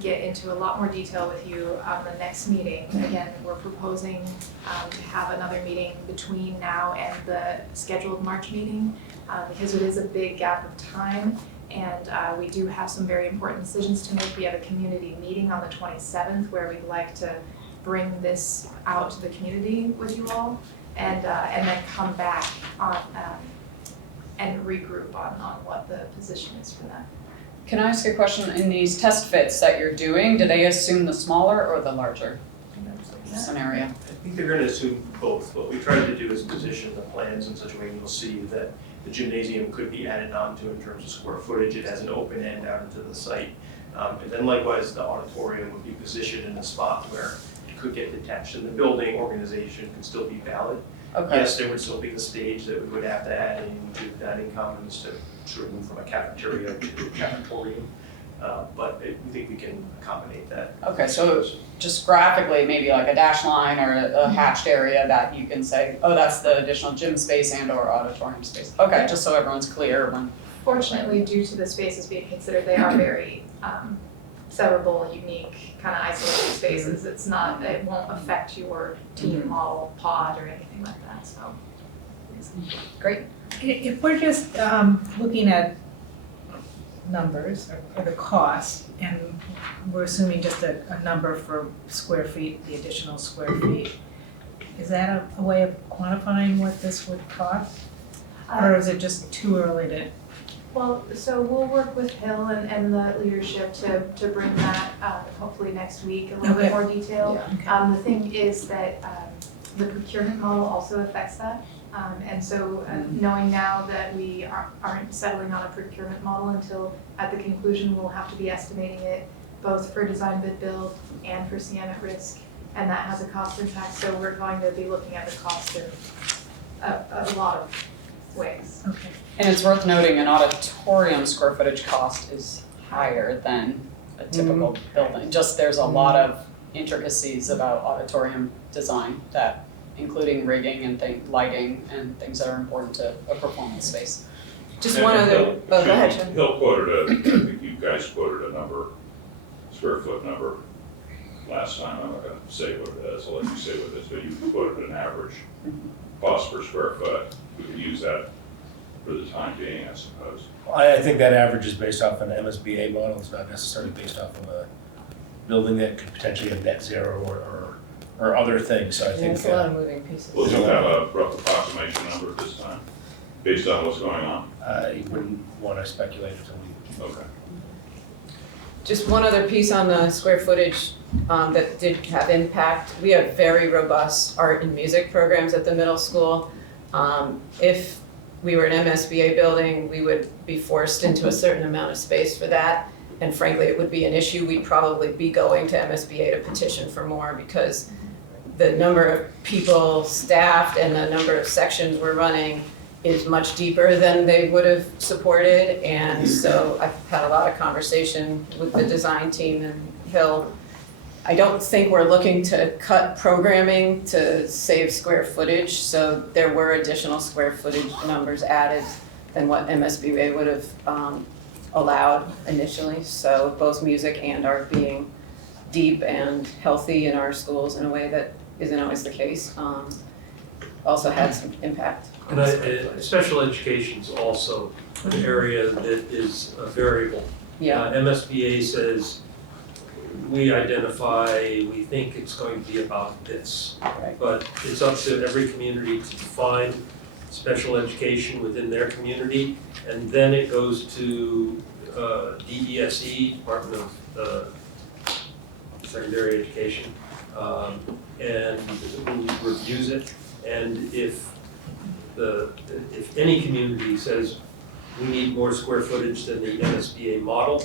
get into a lot more detail with you on the next meeting. Again, we're proposing to have another meeting between now and the scheduled March meeting because it is a big gap of time and we do have some very important decisions to make. We have a community meeting on the 27th where we'd like to bring this out to the community with you all and then come back on and regroup on what the position is for that. Can I ask a question? In these test fits that you're doing, do they assume the smaller or the larger scenario? I think they're gonna assume both. What we tried to do is position the plans in such a way you'll see that the gymnasium could be added onto in terms of square footage. It has an open end out into the site. And then likewise, the auditorium would be positioned in a spot where it could get detached, and the building organization could still be valid. Okay. Yes, there would still be the stage that we would have to add in to the dining commons to sort of move from a cafeteria to a cafetorium. But we think we can accommodate that. Okay, so just graphically, maybe like a dash line or a hatched area that you can say, oh, that's the additional gym space and or auditorium space. Okay, just so everyone's clear when. Fortunately, due to the spaces being considered, they are very severable, unique, kind of isolated spaces. It's not, it won't affect your team model pod or anything like that, so. Great. If we're just looking at numbers or the cost, and we're assuming just a number for square feet, the additional square feet, is that a way of quantifying what this would cost? Or is it just too early to? Well, so we'll work with Hill and the leadership to bring that hopefully next week, a little bit more detail. The thing is that the procurement model also affects that. And so knowing now that we aren't settling on a procurement model until at the conclusion, we'll have to be estimating it both for design bid build and for CM at risk, and that has a cost impact. So we're going to be looking at the cost in a lot of ways. Okay. And it's worth noting an auditorium square footage cost is higher than a typical building. Just there's a lot of intricacies about auditorium design that, including rigging and lighting and things that are important to a performance space. Just one other, go ahead, Sean. Hill quoted I think you guys quoted a number, square foot number last time. I'm not gonna say what it is, I'll let you say what it is, but you quoted an average cost per square foot. We could use that for the time being, I suppose. I think that average is based off an MSBA model. It's not necessarily based off of a building that could potentially have net zero or other things, so I think. It's a lot of moving pieces. Will you have a rough approximation number at this time, based on what's going on? I wouldn't want to speculate until we. Okay. Just one other piece on the square footage that did have impact. We have very robust art and music programs at the middle school. If we were an MSBA building, we would be forced into a certain amount of space for that. And frankly, it would be an issue. We'd probably be going to MSBA to petition for more because the number of people staffed and the number of sections we're running is much deeper than they would have supported. And so I've had a lot of conversation with the design team and Hill. I don't think we're looking to cut programming to save square footage. So there were additional square footage numbers added than what MSBA would have allowed initially. So both music and art being deep and healthy in our schools in a way that isn't always the case also had some impact. And special education's also an area that is a variable. Yeah. MSBA says, we identify, we think it's going to be about this. Right. But it's up to every community to define special education within their community. And then it goes to DESE, Department of Secondary Education, and who reviews it. And if any community says we need more square footage than the MSBA model,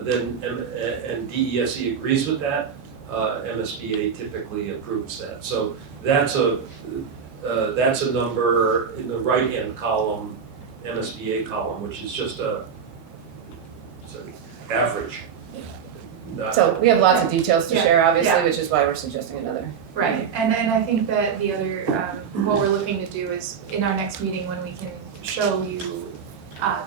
then and DESE agrees with that, MSBA typically approves that. So that's a number in the right-hand column, MSBA column, which is just it's an average. So we have lots of details to Yeah. share, obviously, Yeah. which is why we're suggesting another. Right, and I think that the other, what we're looking to do is in our next meeting when we can show you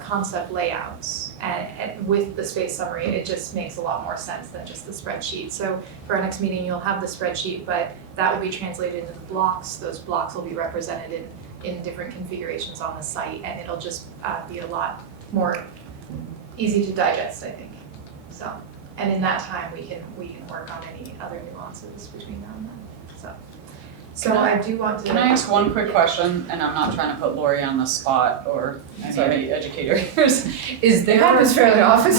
concept layouts and with the space summary, it just makes a lot more sense than just the spreadsheet. So for our next meeting, you'll have the spreadsheet, but that will be translated into the blocks. Those blocks will be represented in different configurations on the site, and it'll just be a lot more easy to digest, I think. So, and in that time, we can work on any other nuances between now and then. So I do want to. Can I ask one quick question, and I'm not trying to put Lori on the spot or any of the educators, is there? It happens fairly often.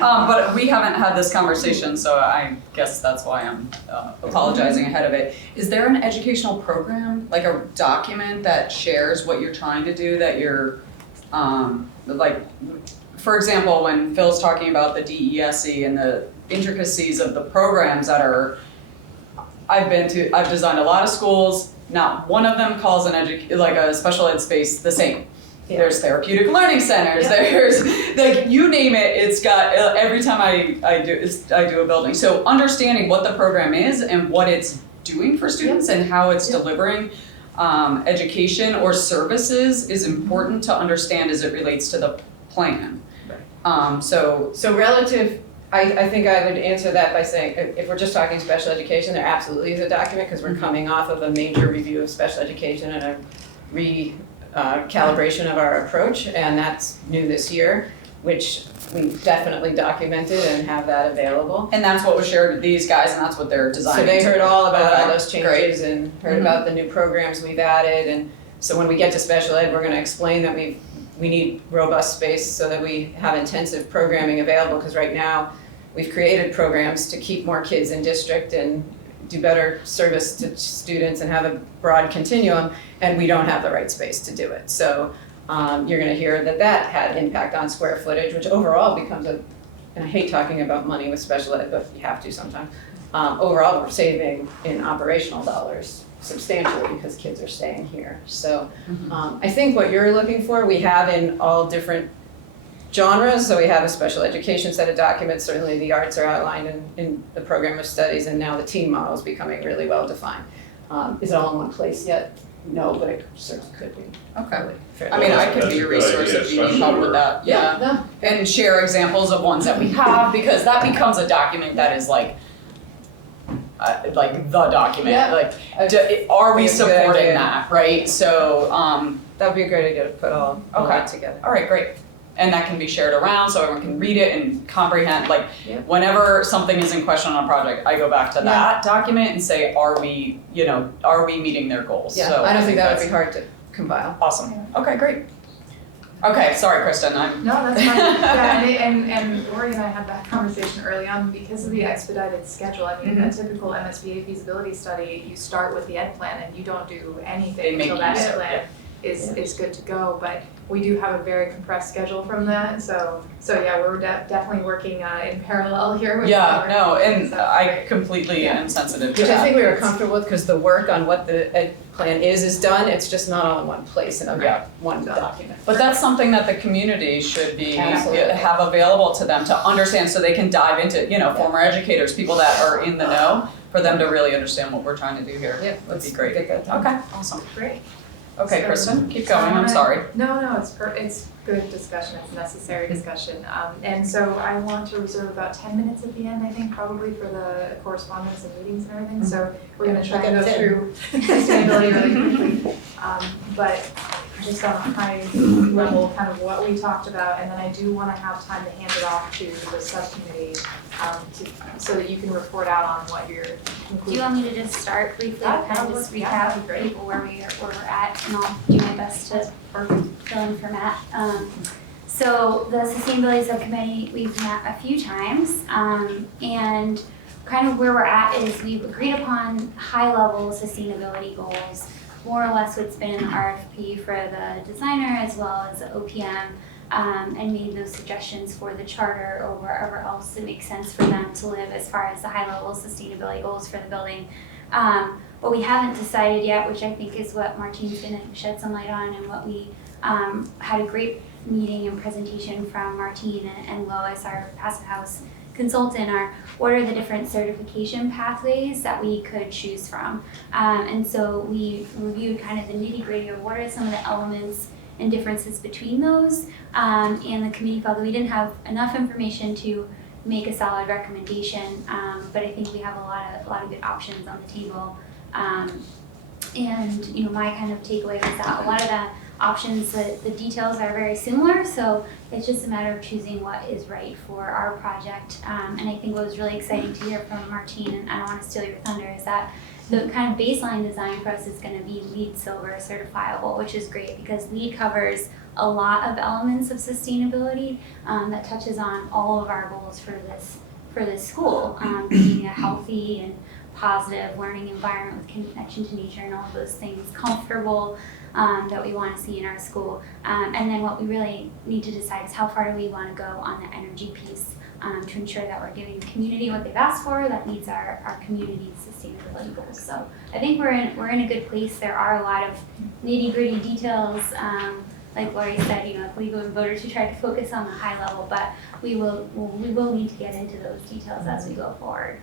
But but we haven't had this conversation, so I guess that's why I'm apologizing ahead of it. Is there an educational program, like a document that shares what you're trying to do, that you're, like, for example, when Phil's talking about the DESE and the intricacies of the programs that are, I've designed a lot of schools, not one of them calls like a special ed space the same. Yeah. There's therapeutic learning centers, there's, like, you name it, it's got, every time I do a building. So understanding what the program is and what it's doing for students and how it's delivering education or services is important to understand as it relates to the plan. So relative, I think I would answer that by saying, if we're just talking special education, there absolutely is a document, because we're coming off of a major review of special education and a calibration of our approach, and that's new this year, which we definitely documented and have that available. And that's what was shared with these guys, and that's what they're designing. So they heard all about all those Great. changes and heard about the new programs we've added, and so when we get to special ed, we're gonna explain that we need robust space so that we have intensive programming available, because right now we've created programs to keep more kids in district and do better service to students and have a broad continuum, and we don't have the right space to do it. So you're gonna hear that had impact on square footage, which overall becomes and I hate talking about money with special ed, but you have to sometimes. Overall, we're saving in operational dollars substantially because kids are staying here. So I think what you're looking for, we have in all different genres. So we have a special education set of documents. Certainly the arts are outlined in the program of studies, and now the team model is becoming really well defined. Is it all in one place yet? No, but it certainly could be. Okay. Fairly. I mean, I could be a resource if you need help with that, yeah. And share examples of ones that we have, because that becomes a document that is like the document, Yeah. are we That's a good supporting idea. that, right? So, that would be a great idea to put all that together. All right, great. And that can be shared around so everyone can read it and comprehend, like, Yeah. whenever something is in question on a project, I go back to that document and say, are we meeting their goals? Yeah, So I don't think that would that's be hard to compile. awesome. Okay, great. Okay, sorry, Kristen, No, that's fine. Yeah, and Lori and I had that conversation early on because of the expedited schedule. I mean, a typical MSBA feasibility study, you start with the ed plan and you don't do They anything make until that use ed of plan is good to go. But we do have a very compressed schedule from that. So yeah, we're definitely working in parallel here with I completely am sensitive to Which that. I think we were comfortable with, because the work on what the ed plan is done. It's just not all in one place in one document. But that's something that the community should be Absolutely. have available to them to understand, so they can dive into, former educators, people that are in the know, for them to really understand what we're trying to do here. Yeah, Would be great. Get that done. Okay, awesome. Great. Okay, So- Kristen, keep So going, I'm wanna- sorry. No, it's good discussion, it's necessary discussion. And so I want to reserve about 10 minutes at the end, I think, probably for the correspondence and meetings and everything. So we're gonna try and go through sustainability really quickly. But just on a high level, kind of what we talked about, and then I do wanna have time to hand it off to the subcommittee, so that you can report out on what your conclusions. Do you want me to just start briefly, That kind of would- just yeah, recap that'd be great. people where we're at, and I'll do my best to fill in for Matt. So the sustainability subcommittee, we've met a few times, and kind of where we're at is we've agreed upon high-level sustainability goals, more or less what's been in the RFP for the designer as well as the OPM, and made those suggestions for the charter or wherever else it makes sense for them to live as far as the high-level sustainability goals for the building. What we haven't decided yet, which I think is what Martine's gonna shed some light on, and what we had a great meeting and presentation from Martine and Lois, our Passive House consultant, are what are the different certification pathways that we could choose from. And so we reviewed kind of the nitty-gritty of what are some of the elements and differences between those. And the committee felt that we didn't have enough information to make a solid recommendation, but I think we have a lot of good options on the table. And my kind of takeaway was that a lot of the options, the details are very similar, so it's just a matter of choosing what is right for our project. And I think what was really exciting to hear from Martine, and I don't want to steal your thunder, is that the kind of baseline design for us is going to be LEED Silver certifiable, which is great because LEED covers a lot of elements of sustainability that touches on all of our goals for this school, being a healthy and positive learning environment with connection to nature and all of those things, comfortable, that we want to see in our school. And then what we really need to decide is how far do we want to go on the energy piece to ensure that we're giving the community what they've asked for that meets our community's sustainability goals. So I think we're in a good place. There are a lot of nitty-gritty details. Like Lori said, if legal and voters who try to focus on the high level, but we will need to get into those details as we go forward.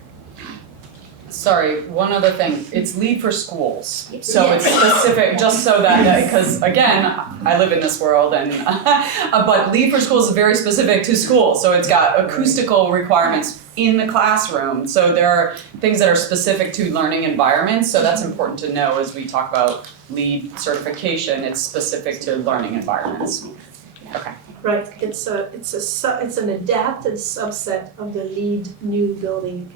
Sorry, one other thing, it's LEED for schools, so it's specific, just so that, because again, I live in this world and, but LEED for schools is very specific to schools, so it's got acoustical requirements in the classroom, so there are things that are specific to learning environments, so that's important to know as we talk about LEED certification, it's specific to learning environments. Okay. Right, it's an adapted subset of the LEED new building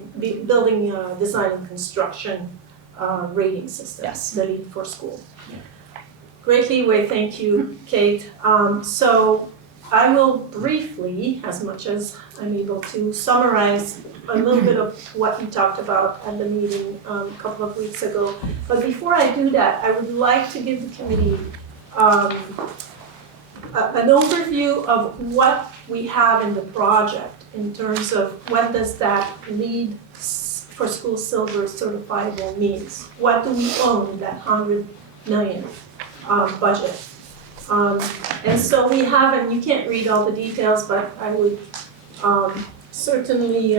design and construction rating system. Yes. The LEED for school. Great leeway, thank you, Kate. So I will briefly, as much as I'm able to, summarize a little bit of what we talked about at the meeting a couple of weeks ago. But before I do that, I would like to give the committee an overview of what we have in the project in terms of what does that LEED for School Silver certifiable means. What do we own, that $100 million budget? And so we have, and you can't read all the details, but I would certainly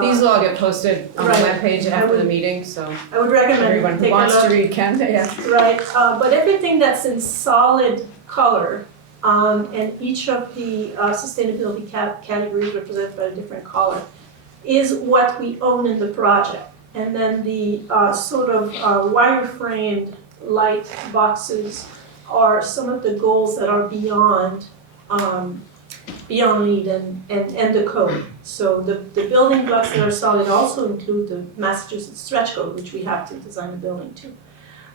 These will all get posted on the right. webpage after the meeting, so I would recommend everyone who take a wants look. to read can, yeah. Right, but everything that's in solid color, and each of the sustainability categories represented by a different color, is what we own in the project. And then the sort of wireframed light boxes are some of the goals that are beyond LEED and the code. So the building blocks that are solid also include the Massachusetts stretch code, which we have to design the building to.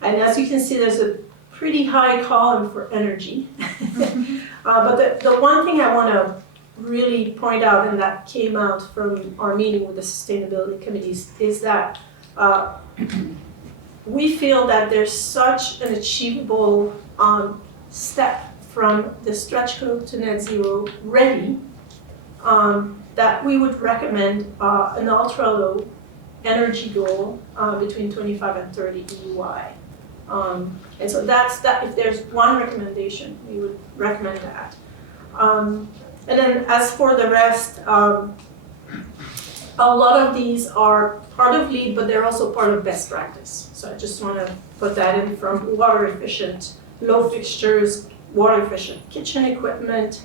And as you can see, there's a pretty high column for energy. But the one thing I want to really point out, and that came out from our meeting with the sustainability committees, is that we feel that there's such an achievable step from the stretch code to net zero ready that we would recommend an ultra low energy goal between 25 and 30 EUI. And so that's that. If there's one recommendation, we would recommend that. And then as for the rest, a lot of these are part of LEED, but they're also part of best practice. So I just want to put that in, from water efficient, low fixtures, water efficient kitchen equipment,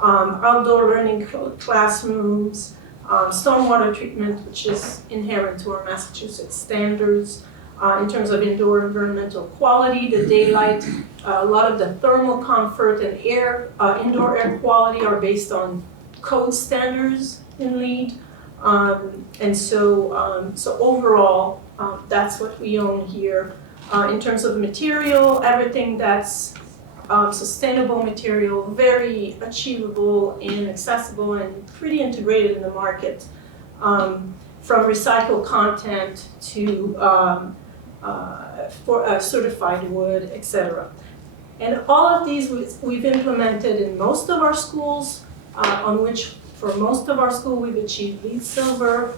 outdoor learning classrooms, stormwater treatment, which is inherent to our Massachusetts standards. In terms of indoor environmental quality, the daylight, a lot of the thermal comfort and indoor air quality are based on code standards in LEED. And so overall, that's what we own here. In terms of material, everything that's sustainable material, very achievable and accessible and pretty integrated in the market, from recycled content to for certified wood, etc. And all of these we've implemented in most of our schools, on which for most of our school we've achieved LEED Silver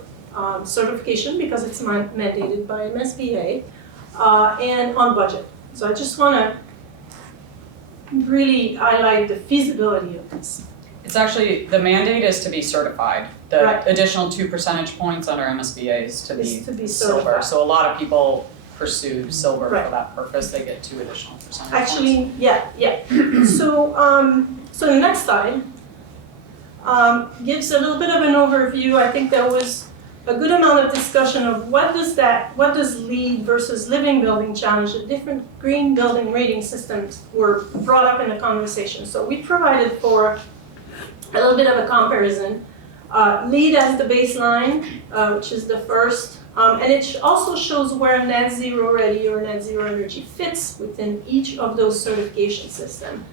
certification because it's mandated by MSBA, and on budget. So I just want to really highlight the feasibility of this. It's actually, the mandate is to be certified. The Right. additional 2 percentage points under MSBA is to be silver. certified. So a lot of people pursue silver Right. for that purpose. They get 2 additional percentage points. Actually, yeah. So the next slide gives a little bit of an overview. I think there was a good amount of discussion of what does LEED versus living building challenge. The different green building rating systems were brought up in the conversation. So we provided for a little bit of a comparison. LEED as the baseline, which is the first And it also shows where net zero ready or net zero energy fits within each of those certification systems.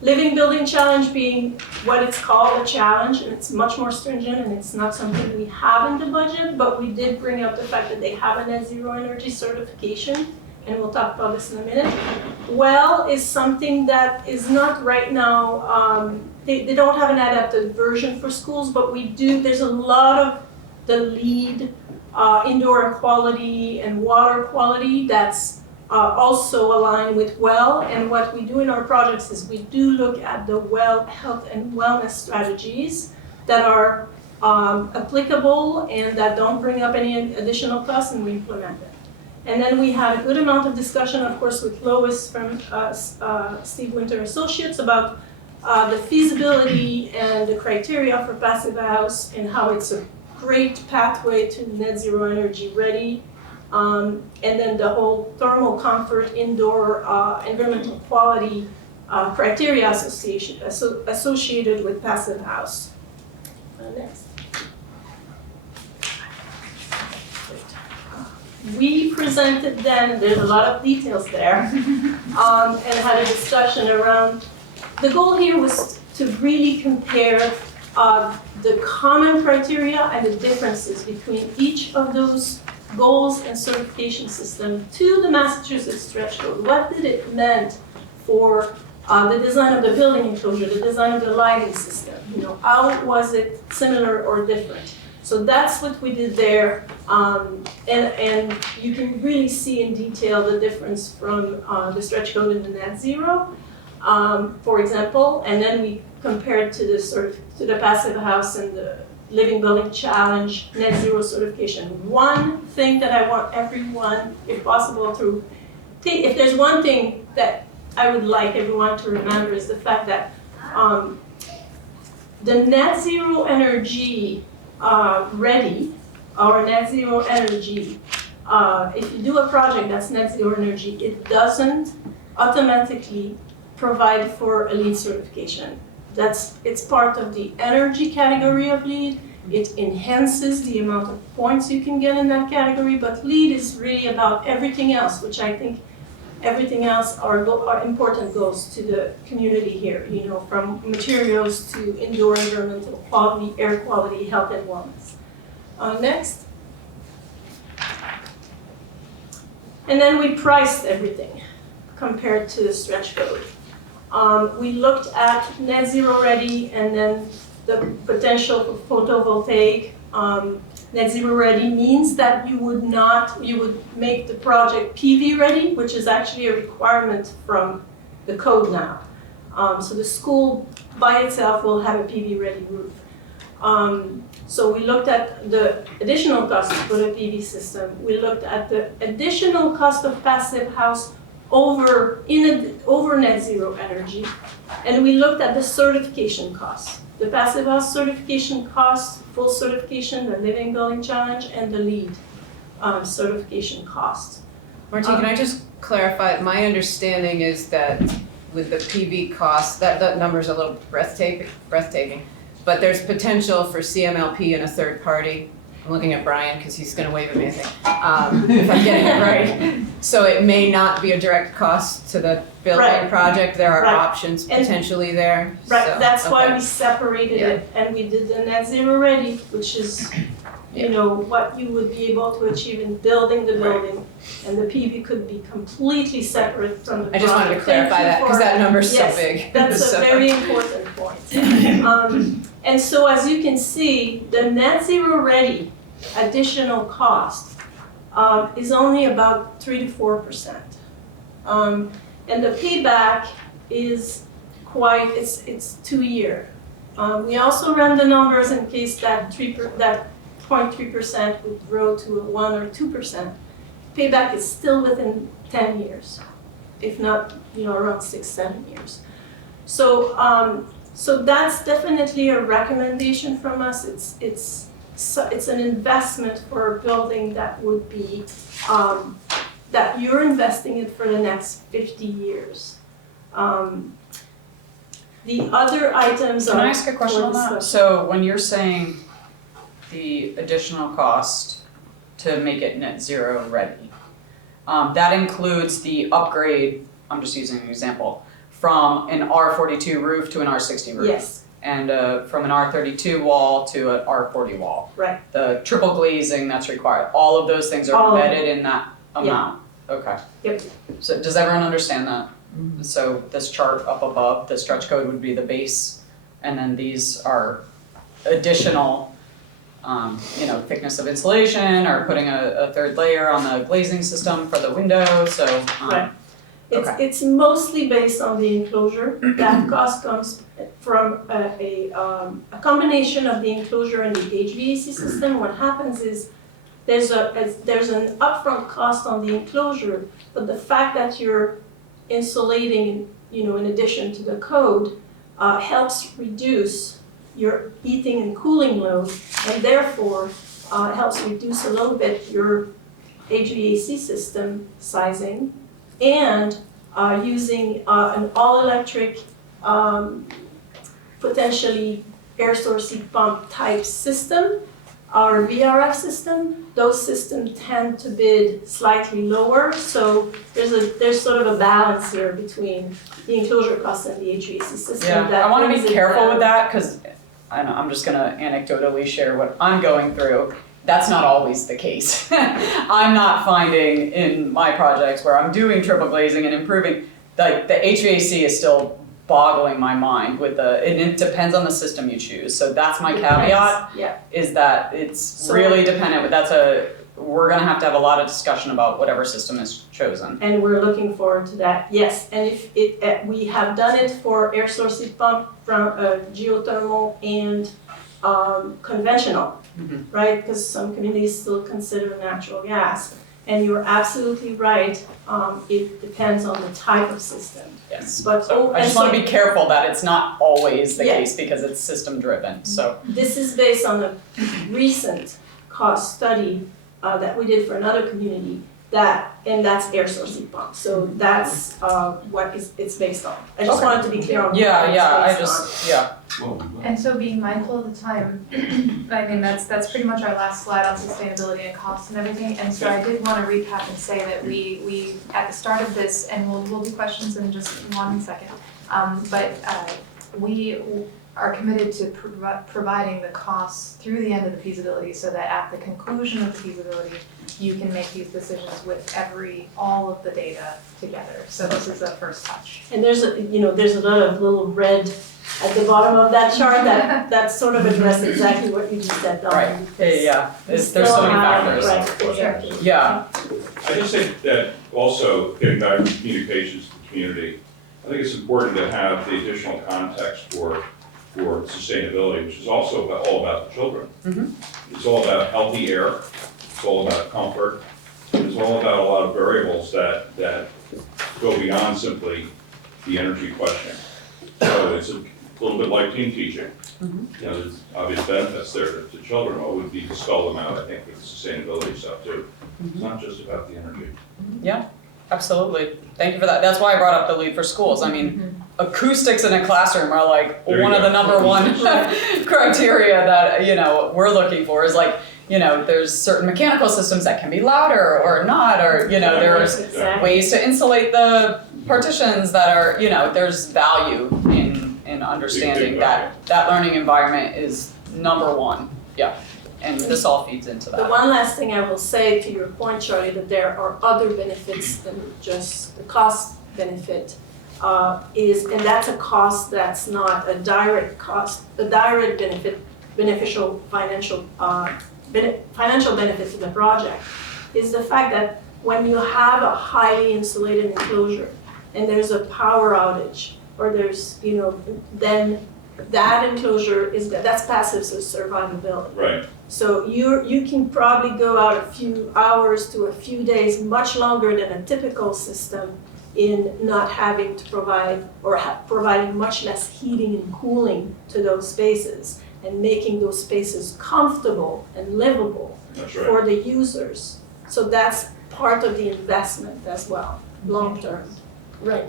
Living Building Challenge being what it's called, a challenge, and it's much more stringent, and it's not something we have in the budget, but we did bring up the fact that they have a net zero energy certification, and we'll talk about this in a minute. Well is something that is not right now, they don't have an adapted version for schools, but we do, there's a lot of the LEED, indoor air quality and water quality that's also aligned with well, and what we do in our projects is we do look at the well health and wellness strategies that are applicable and that don't bring up any additional costs, and we implement them. And then we had a good amount of discussion, of course, with Lois from Steve Winter Associates about the feasibility and the criteria for passive house and how it's a great pathway to net zero energy ready. And then the whole thermal comfort, indoor environmental quality criteria associated with passive house. Next. We presented then, there's a lot of details there, and had a discussion around, the goal here was to really compare the common criteria and the differences between each of those goals and certification system to the Massachusetts stretch code. What did it mean for the design of the building enclosure, the design of the lighting system? You know, how was it similar or different? So that's what we did there, and you can really see in detail the difference from the stretch code and the net zero, for example, and then we compared to the passive house and the Living Building Challenge net zero certification. One thing that I want everyone, if possible, to take, if there's one thing that I would like everyone to remember, is the fact that the net zero energy ready, or net zero energy, if you do a project that's net zero energy, it doesn't automatically provide for a LEED certification. It's part of the energy category of LEED. It enhances the amount of points you can get in that category, but LEED is really about everything else, which I think everything else are important goes to the community here, you know, from materials to indoor environmental quality, air quality, health and wellness. Next. And then we priced everything compared to the stretch code. We looked at net zero ready and then the potential for photovoltaic. Net zero ready means that you would make the project PV ready, which is actually a requirement from the code now. So the school by itself will have a PV ready roof. So we looked at the additional cost to put a PV system. We looked at the additional cost of passive house over net zero energy, and we looked at the certification costs. The passive house certification cost, full certification, the Living Building Challenge, and the LEED certification cost. Martine, can I just clarify? My understanding is that with the PV cost, that number's a little breathtaking, but there's potential for CMLP and a third party. I'm looking at Brian because he's going to wave at me, I think, if I'm getting it right. So it may not be a direct cost to the building project. There are options potentially there. Right, so, that's why we separated it, and we did the net zero ready, which is, you know, what you would be able to achieve in building the building, and the PV could be completely separate from the project. I just wanted to clarify that because that number's so big. That's a very important point. And so as you can see, the net zero ready additional cost is only about 3 to 4%. And the payback is it's 2 years. We also ran the numbers in case that 0.3% would grow to a 1 or 2%. Payback is still within 10 years, if not, you know, around 6-7 years. So so that's definitely a recommendation from us. It's an investment for a building that would be that you're investing in for the next 50 years. The other items are. Can I ask a question on that? So when you're saying the additional cost to make it net zero ready. That includes the upgrade, I'm just using an example, from an R42 roof to an R60 roof. Yes, And from an R32 wall to an R40 wall. right. The triple glazing that's required, all of those things are All of embedded in that amount. Okay. Yep. So does everyone understand that? So this chart up above, the stretch code would be the base, and then these are additional, thickness of insulation, or putting a third layer on the glazing system for the window, so. Right. Okay. It's mostly based on the enclosure. That cost comes from a combination of the enclosure and the HVAC system. What happens is there's an upfront cost on the enclosure, but the fact that you're insulating, in addition to the code, helps reduce your heating and cooling load, and therefore helps reduce a little bit your HVAC system sizing, and using an all-electric, potentially air source heat pump type system, or VRF system. Those systems tend to bid slightly lower, so there's sort of a balance here between the enclosure cost and the HVAC system. Yeah, that I wanna brings be it careful down. with that, cause I know, I'm just gonna anecdotally share what I'm going through. That's not always the case. I'm not finding in my projects where I'm doing triple glazing and improving, like the HVAC is still boggling my mind with and it depends on the system you choose. So that's my caveat, Yeah. is that it's So- really dependent, but we're gonna have to have a lot of discussion about whatever system is chosen. And we're looking forward to that, yes. And if we have done it for air source heat pump from geothermal and conventional, right? Because some communities still consider natural gas. And you're absolutely right, it depends on the type of system. Yes. But, So I just wanna be careful that it's not always the Yeah. case because it's system driven, so. This is based on a recent cost study that we did for another community, and that's air source heat pump. So that's what it's based on. I just Okay. wanted to be clear on what Yeah, it's based on. And so being mindful of the time, I mean, that's pretty much our last slide on sustainability and costs and everything. And so I did want to recap and say that we at the start of this, and we'll do questions in just 1 second, but we are committed to providing the costs through the end of the feasibility, so that at the conclusion of the feasibility, you can make these decisions with all of the data together. So this is the first touch. And there's a lot of little red at the bottom of that chart that sort of addresses exactly what you just said, Dawn. Right, because yeah, we there's still so many have- factors. Right, exactly. Yeah, I just think that also, getting back to communications to the community, I think it's important to have the additional context for sustainability, which is also all about the children. It's all about healthy air, it's all about comfort, it's all about a lot of variables that go beyond simply the energy question. So it's a little bit like team teaching. There's obvious benefits there to children. What would be to spell them out, I think, with the sustainability stuff too. It's not just about the energy. yeah, absolutely. Thank you for that. That's why I brought up the lead for schools. I mean, acoustics in a classroom are like There you one of go. the number one criteria that, we're looking for is like, there's certain mechanical systems that can be louder or not, or, there's Exactly. ways to insulate the partitions that are, there's value in understanding Big that learning environment is number one. Yeah, and this all feeds into The that. one last thing I will say to your point, Charlie, that there are other benefits than just the cost benefit, and that's a cost that's not a direct cost, a direct beneficial financial benefit to the project, is the fact that when you have a highly insulated enclosure and there's a power outage, or there's, then that enclosure that's passive survivability. Right. So you can probably go out a few hours to a few days, much longer than a typical system, in not having to provide or providing much less heating and cooling to those spaces, and making those spaces comfortable and livable That's right. for the users. So that's part of the investment as well, long term. Right.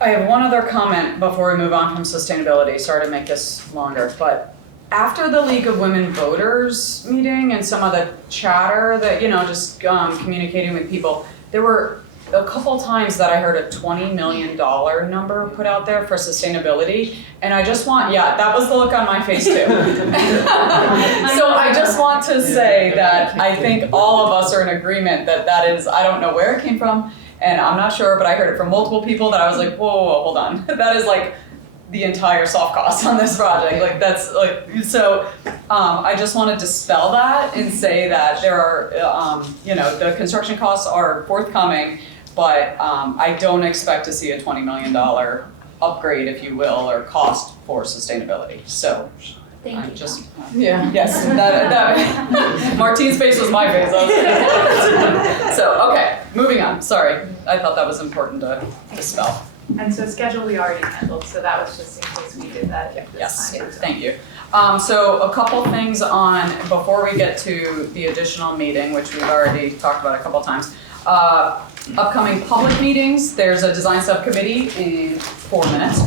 I have one other comment before we move on from sustainability. Sorry to make this longer, but after the League of Women Voters meeting and some of the chatter that, just communicating with people, there were a couple times that I heard a $20 million number put out there for sustainability. And I just that was the look on my face too. So I just want to say that I think all of us are in agreement that is, I don't know where it came from, and I'm not sure, but I heard it from multiple people that I was like, whoa, hold on. That is like the entire soft cost on this project. Like that's like, so I just want to dispel that and say that there are, the construction costs are forthcoming, but I don't expect to see a $20 million upgrade, if you will, or cost for sustainability. So Thank you. just, Yeah. that Martine's face was my face. So, okay, moving on. Sorry, I thought that was important to dispel. And so schedule we already handled, so that was just in case we did that this Yes, time. thank you. So a couple things before we get to the additional meeting, which we've already talked about a couple times. Upcoming public meetings, there's a design subcommittee in 4 minutes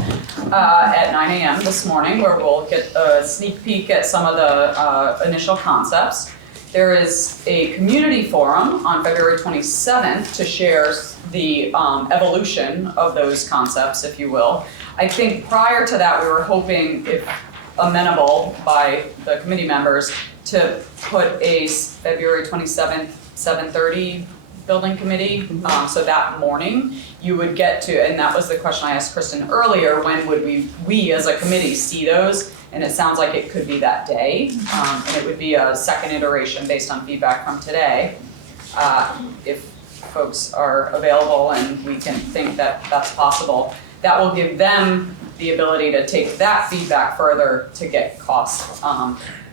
at 9 a.m. this morning, where we'll get a sneak peek at some of the initial concepts. There is a community forum on February 27th to share the evolution of those concepts, if you will. I think prior to that, we were hoping, if amenable by the committee members, to put a February 27th, 7:30 building committee. So that morning you would get to, and that was the question I asked Kristen earlier, when would we as a committee see those? And it sounds like it could be that day. And it would be a second iteration based on feedback from today. If folks are available and we can think that that's possible, that will give them the ability to take that feedback further to get costs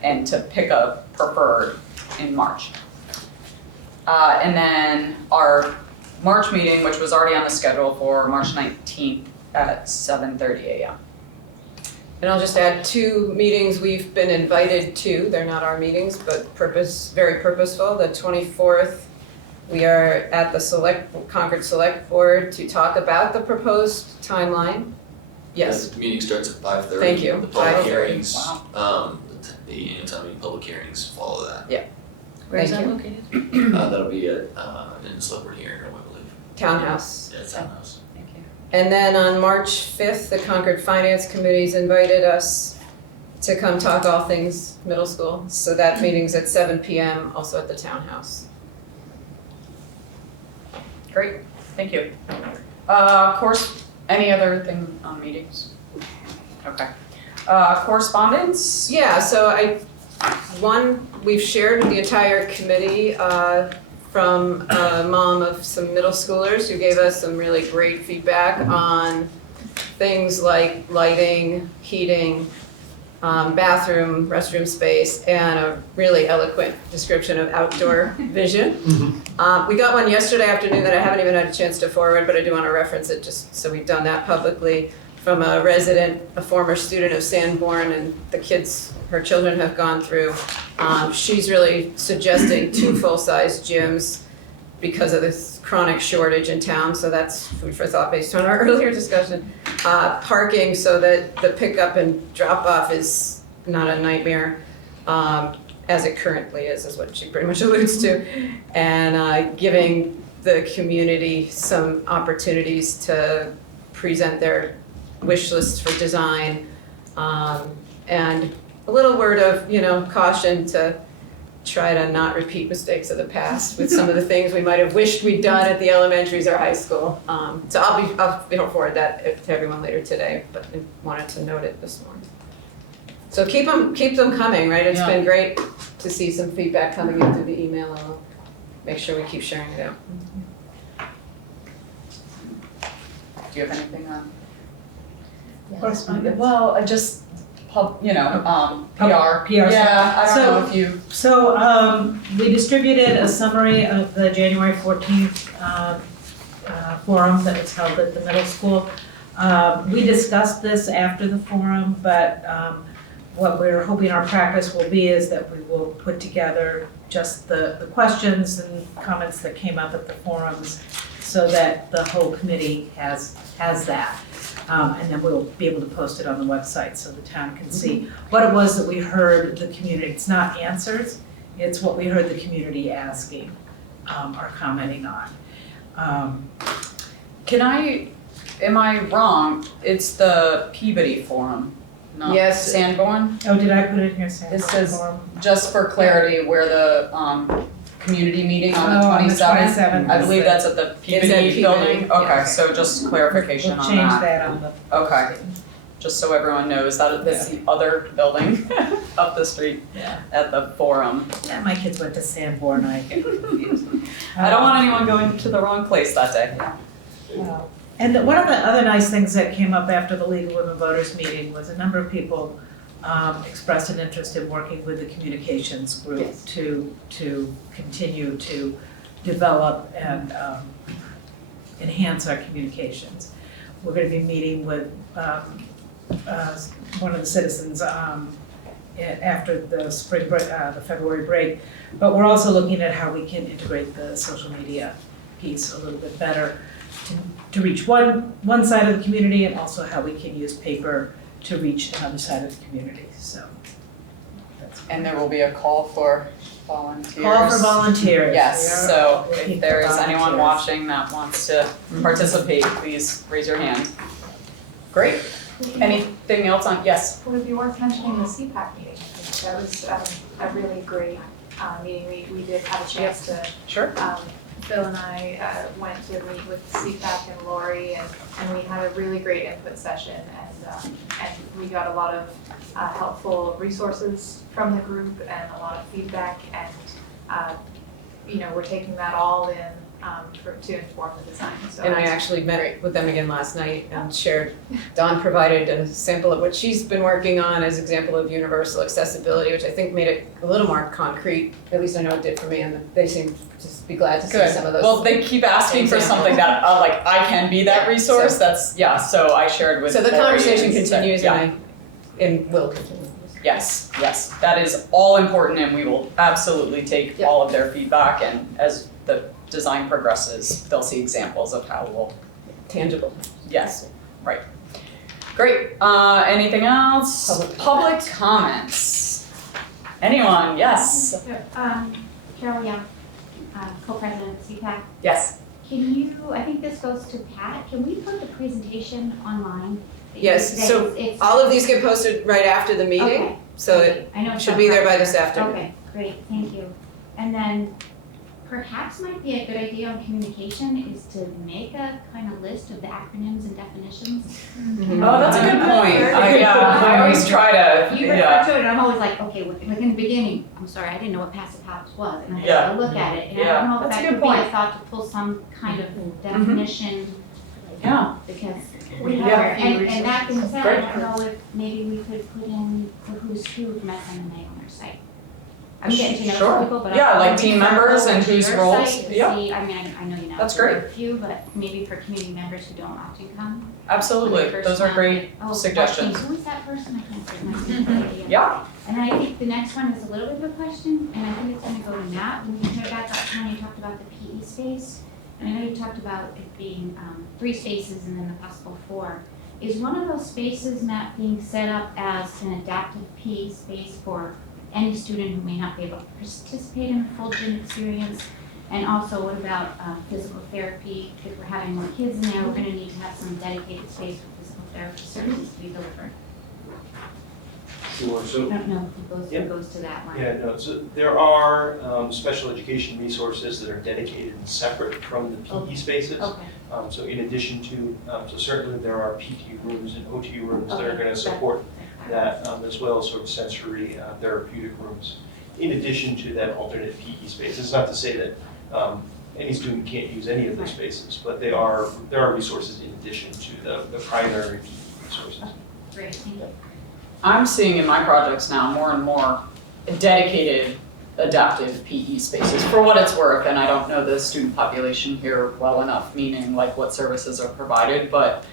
and to pick a preferred in March. And then our March meeting, which was already on the schedule for March 19th at 7:30 a.m. And I'll just add 2 meetings we've been invited to. They're not our meetings, but very purposeful. The 24th, we are at the Concord Select Board to talk about the proposed timeline. Yes. The meeting starts at 5:30. Thank you. The public 5:30. hearings, the annual town meeting public hearings follow that. Where is that Thank located? That'll be at, in the select board hearing room, I believe. Townhouse. Yeah, townhouse. Thank you. And then on March 5th, the Concord Finance Committee's invited us to come talk all things middle school. So that meeting's at 7 p.m., also at the Townhouse. Great, thank you. Of course, any other thing on meetings? Okay. Correspondence? Yeah, so we've shared with the entire committee from a mom of some middle schoolers who gave us some really great feedback on things like lighting, heating, bathroom, restroom space, and a really eloquent description of outdoor vision. We got one yesterday afternoon that I haven't even had a chance to forward, but I do want to reference it just so we've done that publicly, from a resident, a former student of Sanborn, and her children have gone through. She's really suggesting 2 full-size gyms because of this chronic shortage in town, so that's food for thought based on our earlier discussion. Parking so that the pickup and drop-off is not a nightmare, as it currently is what she pretty much alludes to, and giving the community some opportunities to present their wish lists for design, and a little word of caution to try to not repeat mistakes of the past with some of the things we might have wished we'd done at the elementaries or high school. So I'll forward that to everyone later today, but I wanted to note it this morning. So keep them coming, right? It's been great to see some feedback coming in through the email, and we'll make sure we keep sharing it out. Do you have anything on? Correspondence? Well, I just, PR. PR. Yeah, I don't know if you. So we distributed a summary of the January 14th forum that was held at the middle school. We discussed this after the forum, but what we're hoping our practice will be is that we will put together just the questions and comments that came up at the forums so that the whole committee has that. And then we'll be able to post it on the website so the town can see what it was that we heard the community, it's not answers, it's what we heard the community asking or commenting on. Am I wrong? It's the Peabody Forum, not Yes. Sanborn? Oh, did I put it in here, Sanborn? It says, Forum? just for clarity, where the community meeting on the Oh, on the 27th? 27th. I believe that's at the Peabody Peabody, building? yeah. Okay, so just clarification We'll on change that. that on the. Okay. Just so everyone knows that it's the other building up the street Yeah. at the Forum. Yeah, my kids went to Sanborn, I get confused. I don't want anyone going to the wrong place that day. And one of the other nice things that came up after the League of Women Voters meeting was a number of people expressed an interest in working with the communications group Yes. to continue to develop and enhance our communications. We're gonna be meeting with one of the citizens after the spring break, the February break, but we're also looking at how we can integrate the social media piece a little bit better to reach one side of the community, and also how we can use paper to reach another side of the community, so. And there will be a call for volunteers. Call for volunteers. We Yes, are so looking if there for is anyone volunteers. watching that wants to participate, please raise your hand. Great. Anything else on, yes? Would it be worth mentioning the CPAC meeting? That was a really great meeting. We did have a chance to, Sure. Phil and I went to meet with CPAC and Lori, and we had a really great input session, and we got a lot of helpful resources from the group and a lot of feedback, and we're taking that all in to inform the design. So And I actually met with them again last night and shared, Dawn provided a sample of what she's been working on as example of universal accessibility, which I think made it a little more concrete, at least I know it did for me, and they seem to be glad to see Good. some of those. Well, they keep asking for examples. something that, like, I can be that resource, so I shared with So the Lori conversation and said, continues yeah. and will continue. Yes, that is all important, and we will absolutely take all of their feedback, and as the design progresses, they'll see examples of how we'll. Tangible. Yes, right. Great, anything else? Public comments. Anyone, yes? Carol Young, co-president of CPAC. Yes. Can you, I think this goes to Pat, can we put the presentation online? that you Yes, did today? so It's- all of these get posted right after the meeting, Okay. so it I know it's should not be there by part of this it. afternoon. Okay, great, thank you. And then perhaps might be a good idea on communication is to make a kind of list of the acronyms and definitions. Oh, that's a good point. I always try to, You refer to it and I'm always like, okay, like in the beginning, I'm sorry, I didn't know what passive house was, and I had to look at it, and I don't know if That's a that good could be a point. thought to pull some kind of definition. Yeah. Because We have, have a few and that being said, Great. I don't know if maybe we could put in the who's who from SMMA on their site. I'm getting to know Sure. some people, but Yeah, I like want to team refer members over and to whose your roles. site to Yeah. see, I mean, I know you know. That's there great. are a few, but maybe for community members who don't often come. Absolutely, First those are time, great oh, suggestions. Who is that person? I can't think of my name. Yeah. And then I think the next one is a little bit of a question, and I think it's gonna go to Matt. When you heard back up when you talked about the PE space, and I know you talked about it being 3 spaces and then the possible 4. Is one of those spaces, Matt, being set up as an adaptive PE space for any student who may not be able to participate in a full gym experience? And also, what about physical therapy? If we're having more kids in there, we're gonna need to have some dedicated space for physical therapy services to be delivered. Sure, so. I don't know if Yeah. it goes to that one. Yeah, no, so there are special education resources that are dedicated and separate from the PE spaces. Okay. So in addition to, so certainly there are PT rooms and OT rooms that are Okay. gonna support that, as well as sort of sensory therapeutic rooms. In addition to that alternate PE space, it's not to say that any student can't use any of those spaces, but there are resources in addition to the primary PE resources. Great, thank you. I'm seeing in my projects now more and more dedicated adaptive PE spaces for what it's worth, and I don't know the student population here well enough, meaning like what services are provided, but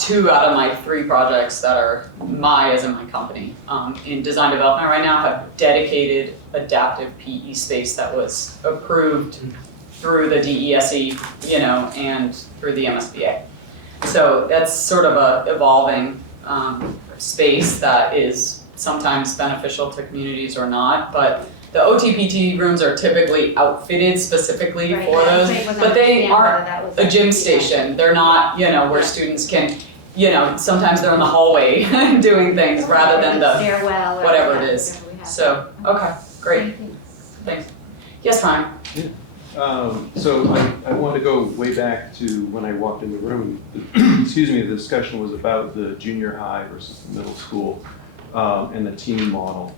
2 out of my 3 projects that are as in my company, in design development right now have dedicated adaptive PE space that was approved through the DESE, and through the MSBA. So that's sort of a evolving space that is sometimes beneficial to communities or not, but the OTPT rooms are typically outfitted specifically Right, for yeah, those, I wasn't but they understanding aren't whether that was a like gym feedback. station. They're not, where students can, sometimes they're in the hallway doing things rather than the, Stairwell or whatever it yeah, is. whatever we have. So, okay, great, thanks. Yes, Ryan? So I want to go way back to when I walked in the room. Excuse me, the discussion was about the junior high versus the middle school and the team model.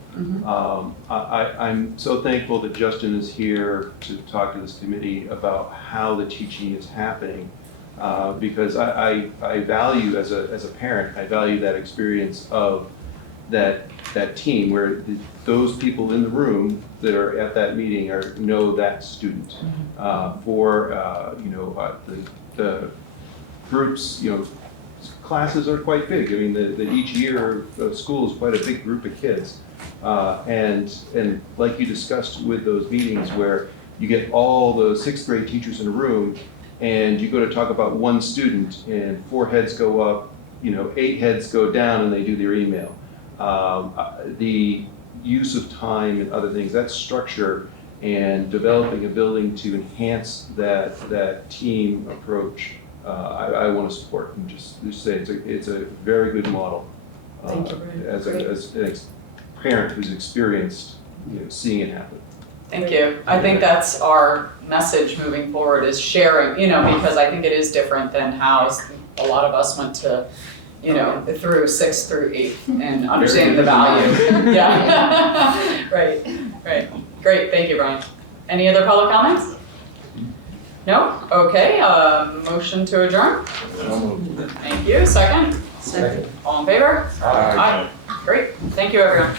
I'm so thankful that Justin is here to talk to this committee about how the teaching is happening. Because I value, as a parent, I value that experience of that team where those people in the room that are at that meeting know that student. The groups, classes are quite big. I mean, each year of school is quite a big group of kids. And like you discussed with those meetings where you get all the 6th grade teachers in a room and you go to talk about one student and 4 heads go up, 8 heads go down and they do their email. The use of time and other things, that structure and developing a building to enhance that team approach, I want to support and just say it's a very good model. Thank you, Brian. As a parent who's experienced seeing it happen. Thank you. I think that's our message moving forward is sharing, because I think it is different than how a lot of us went to, through 6th through 8th and understanding the value. Yeah. Right. Great. Thank you, Brian. Any other public comments? No? Okay. Motion to adjourn? Thank you. Second? Second. All in favor? Aye. Great. Thank you, everyone.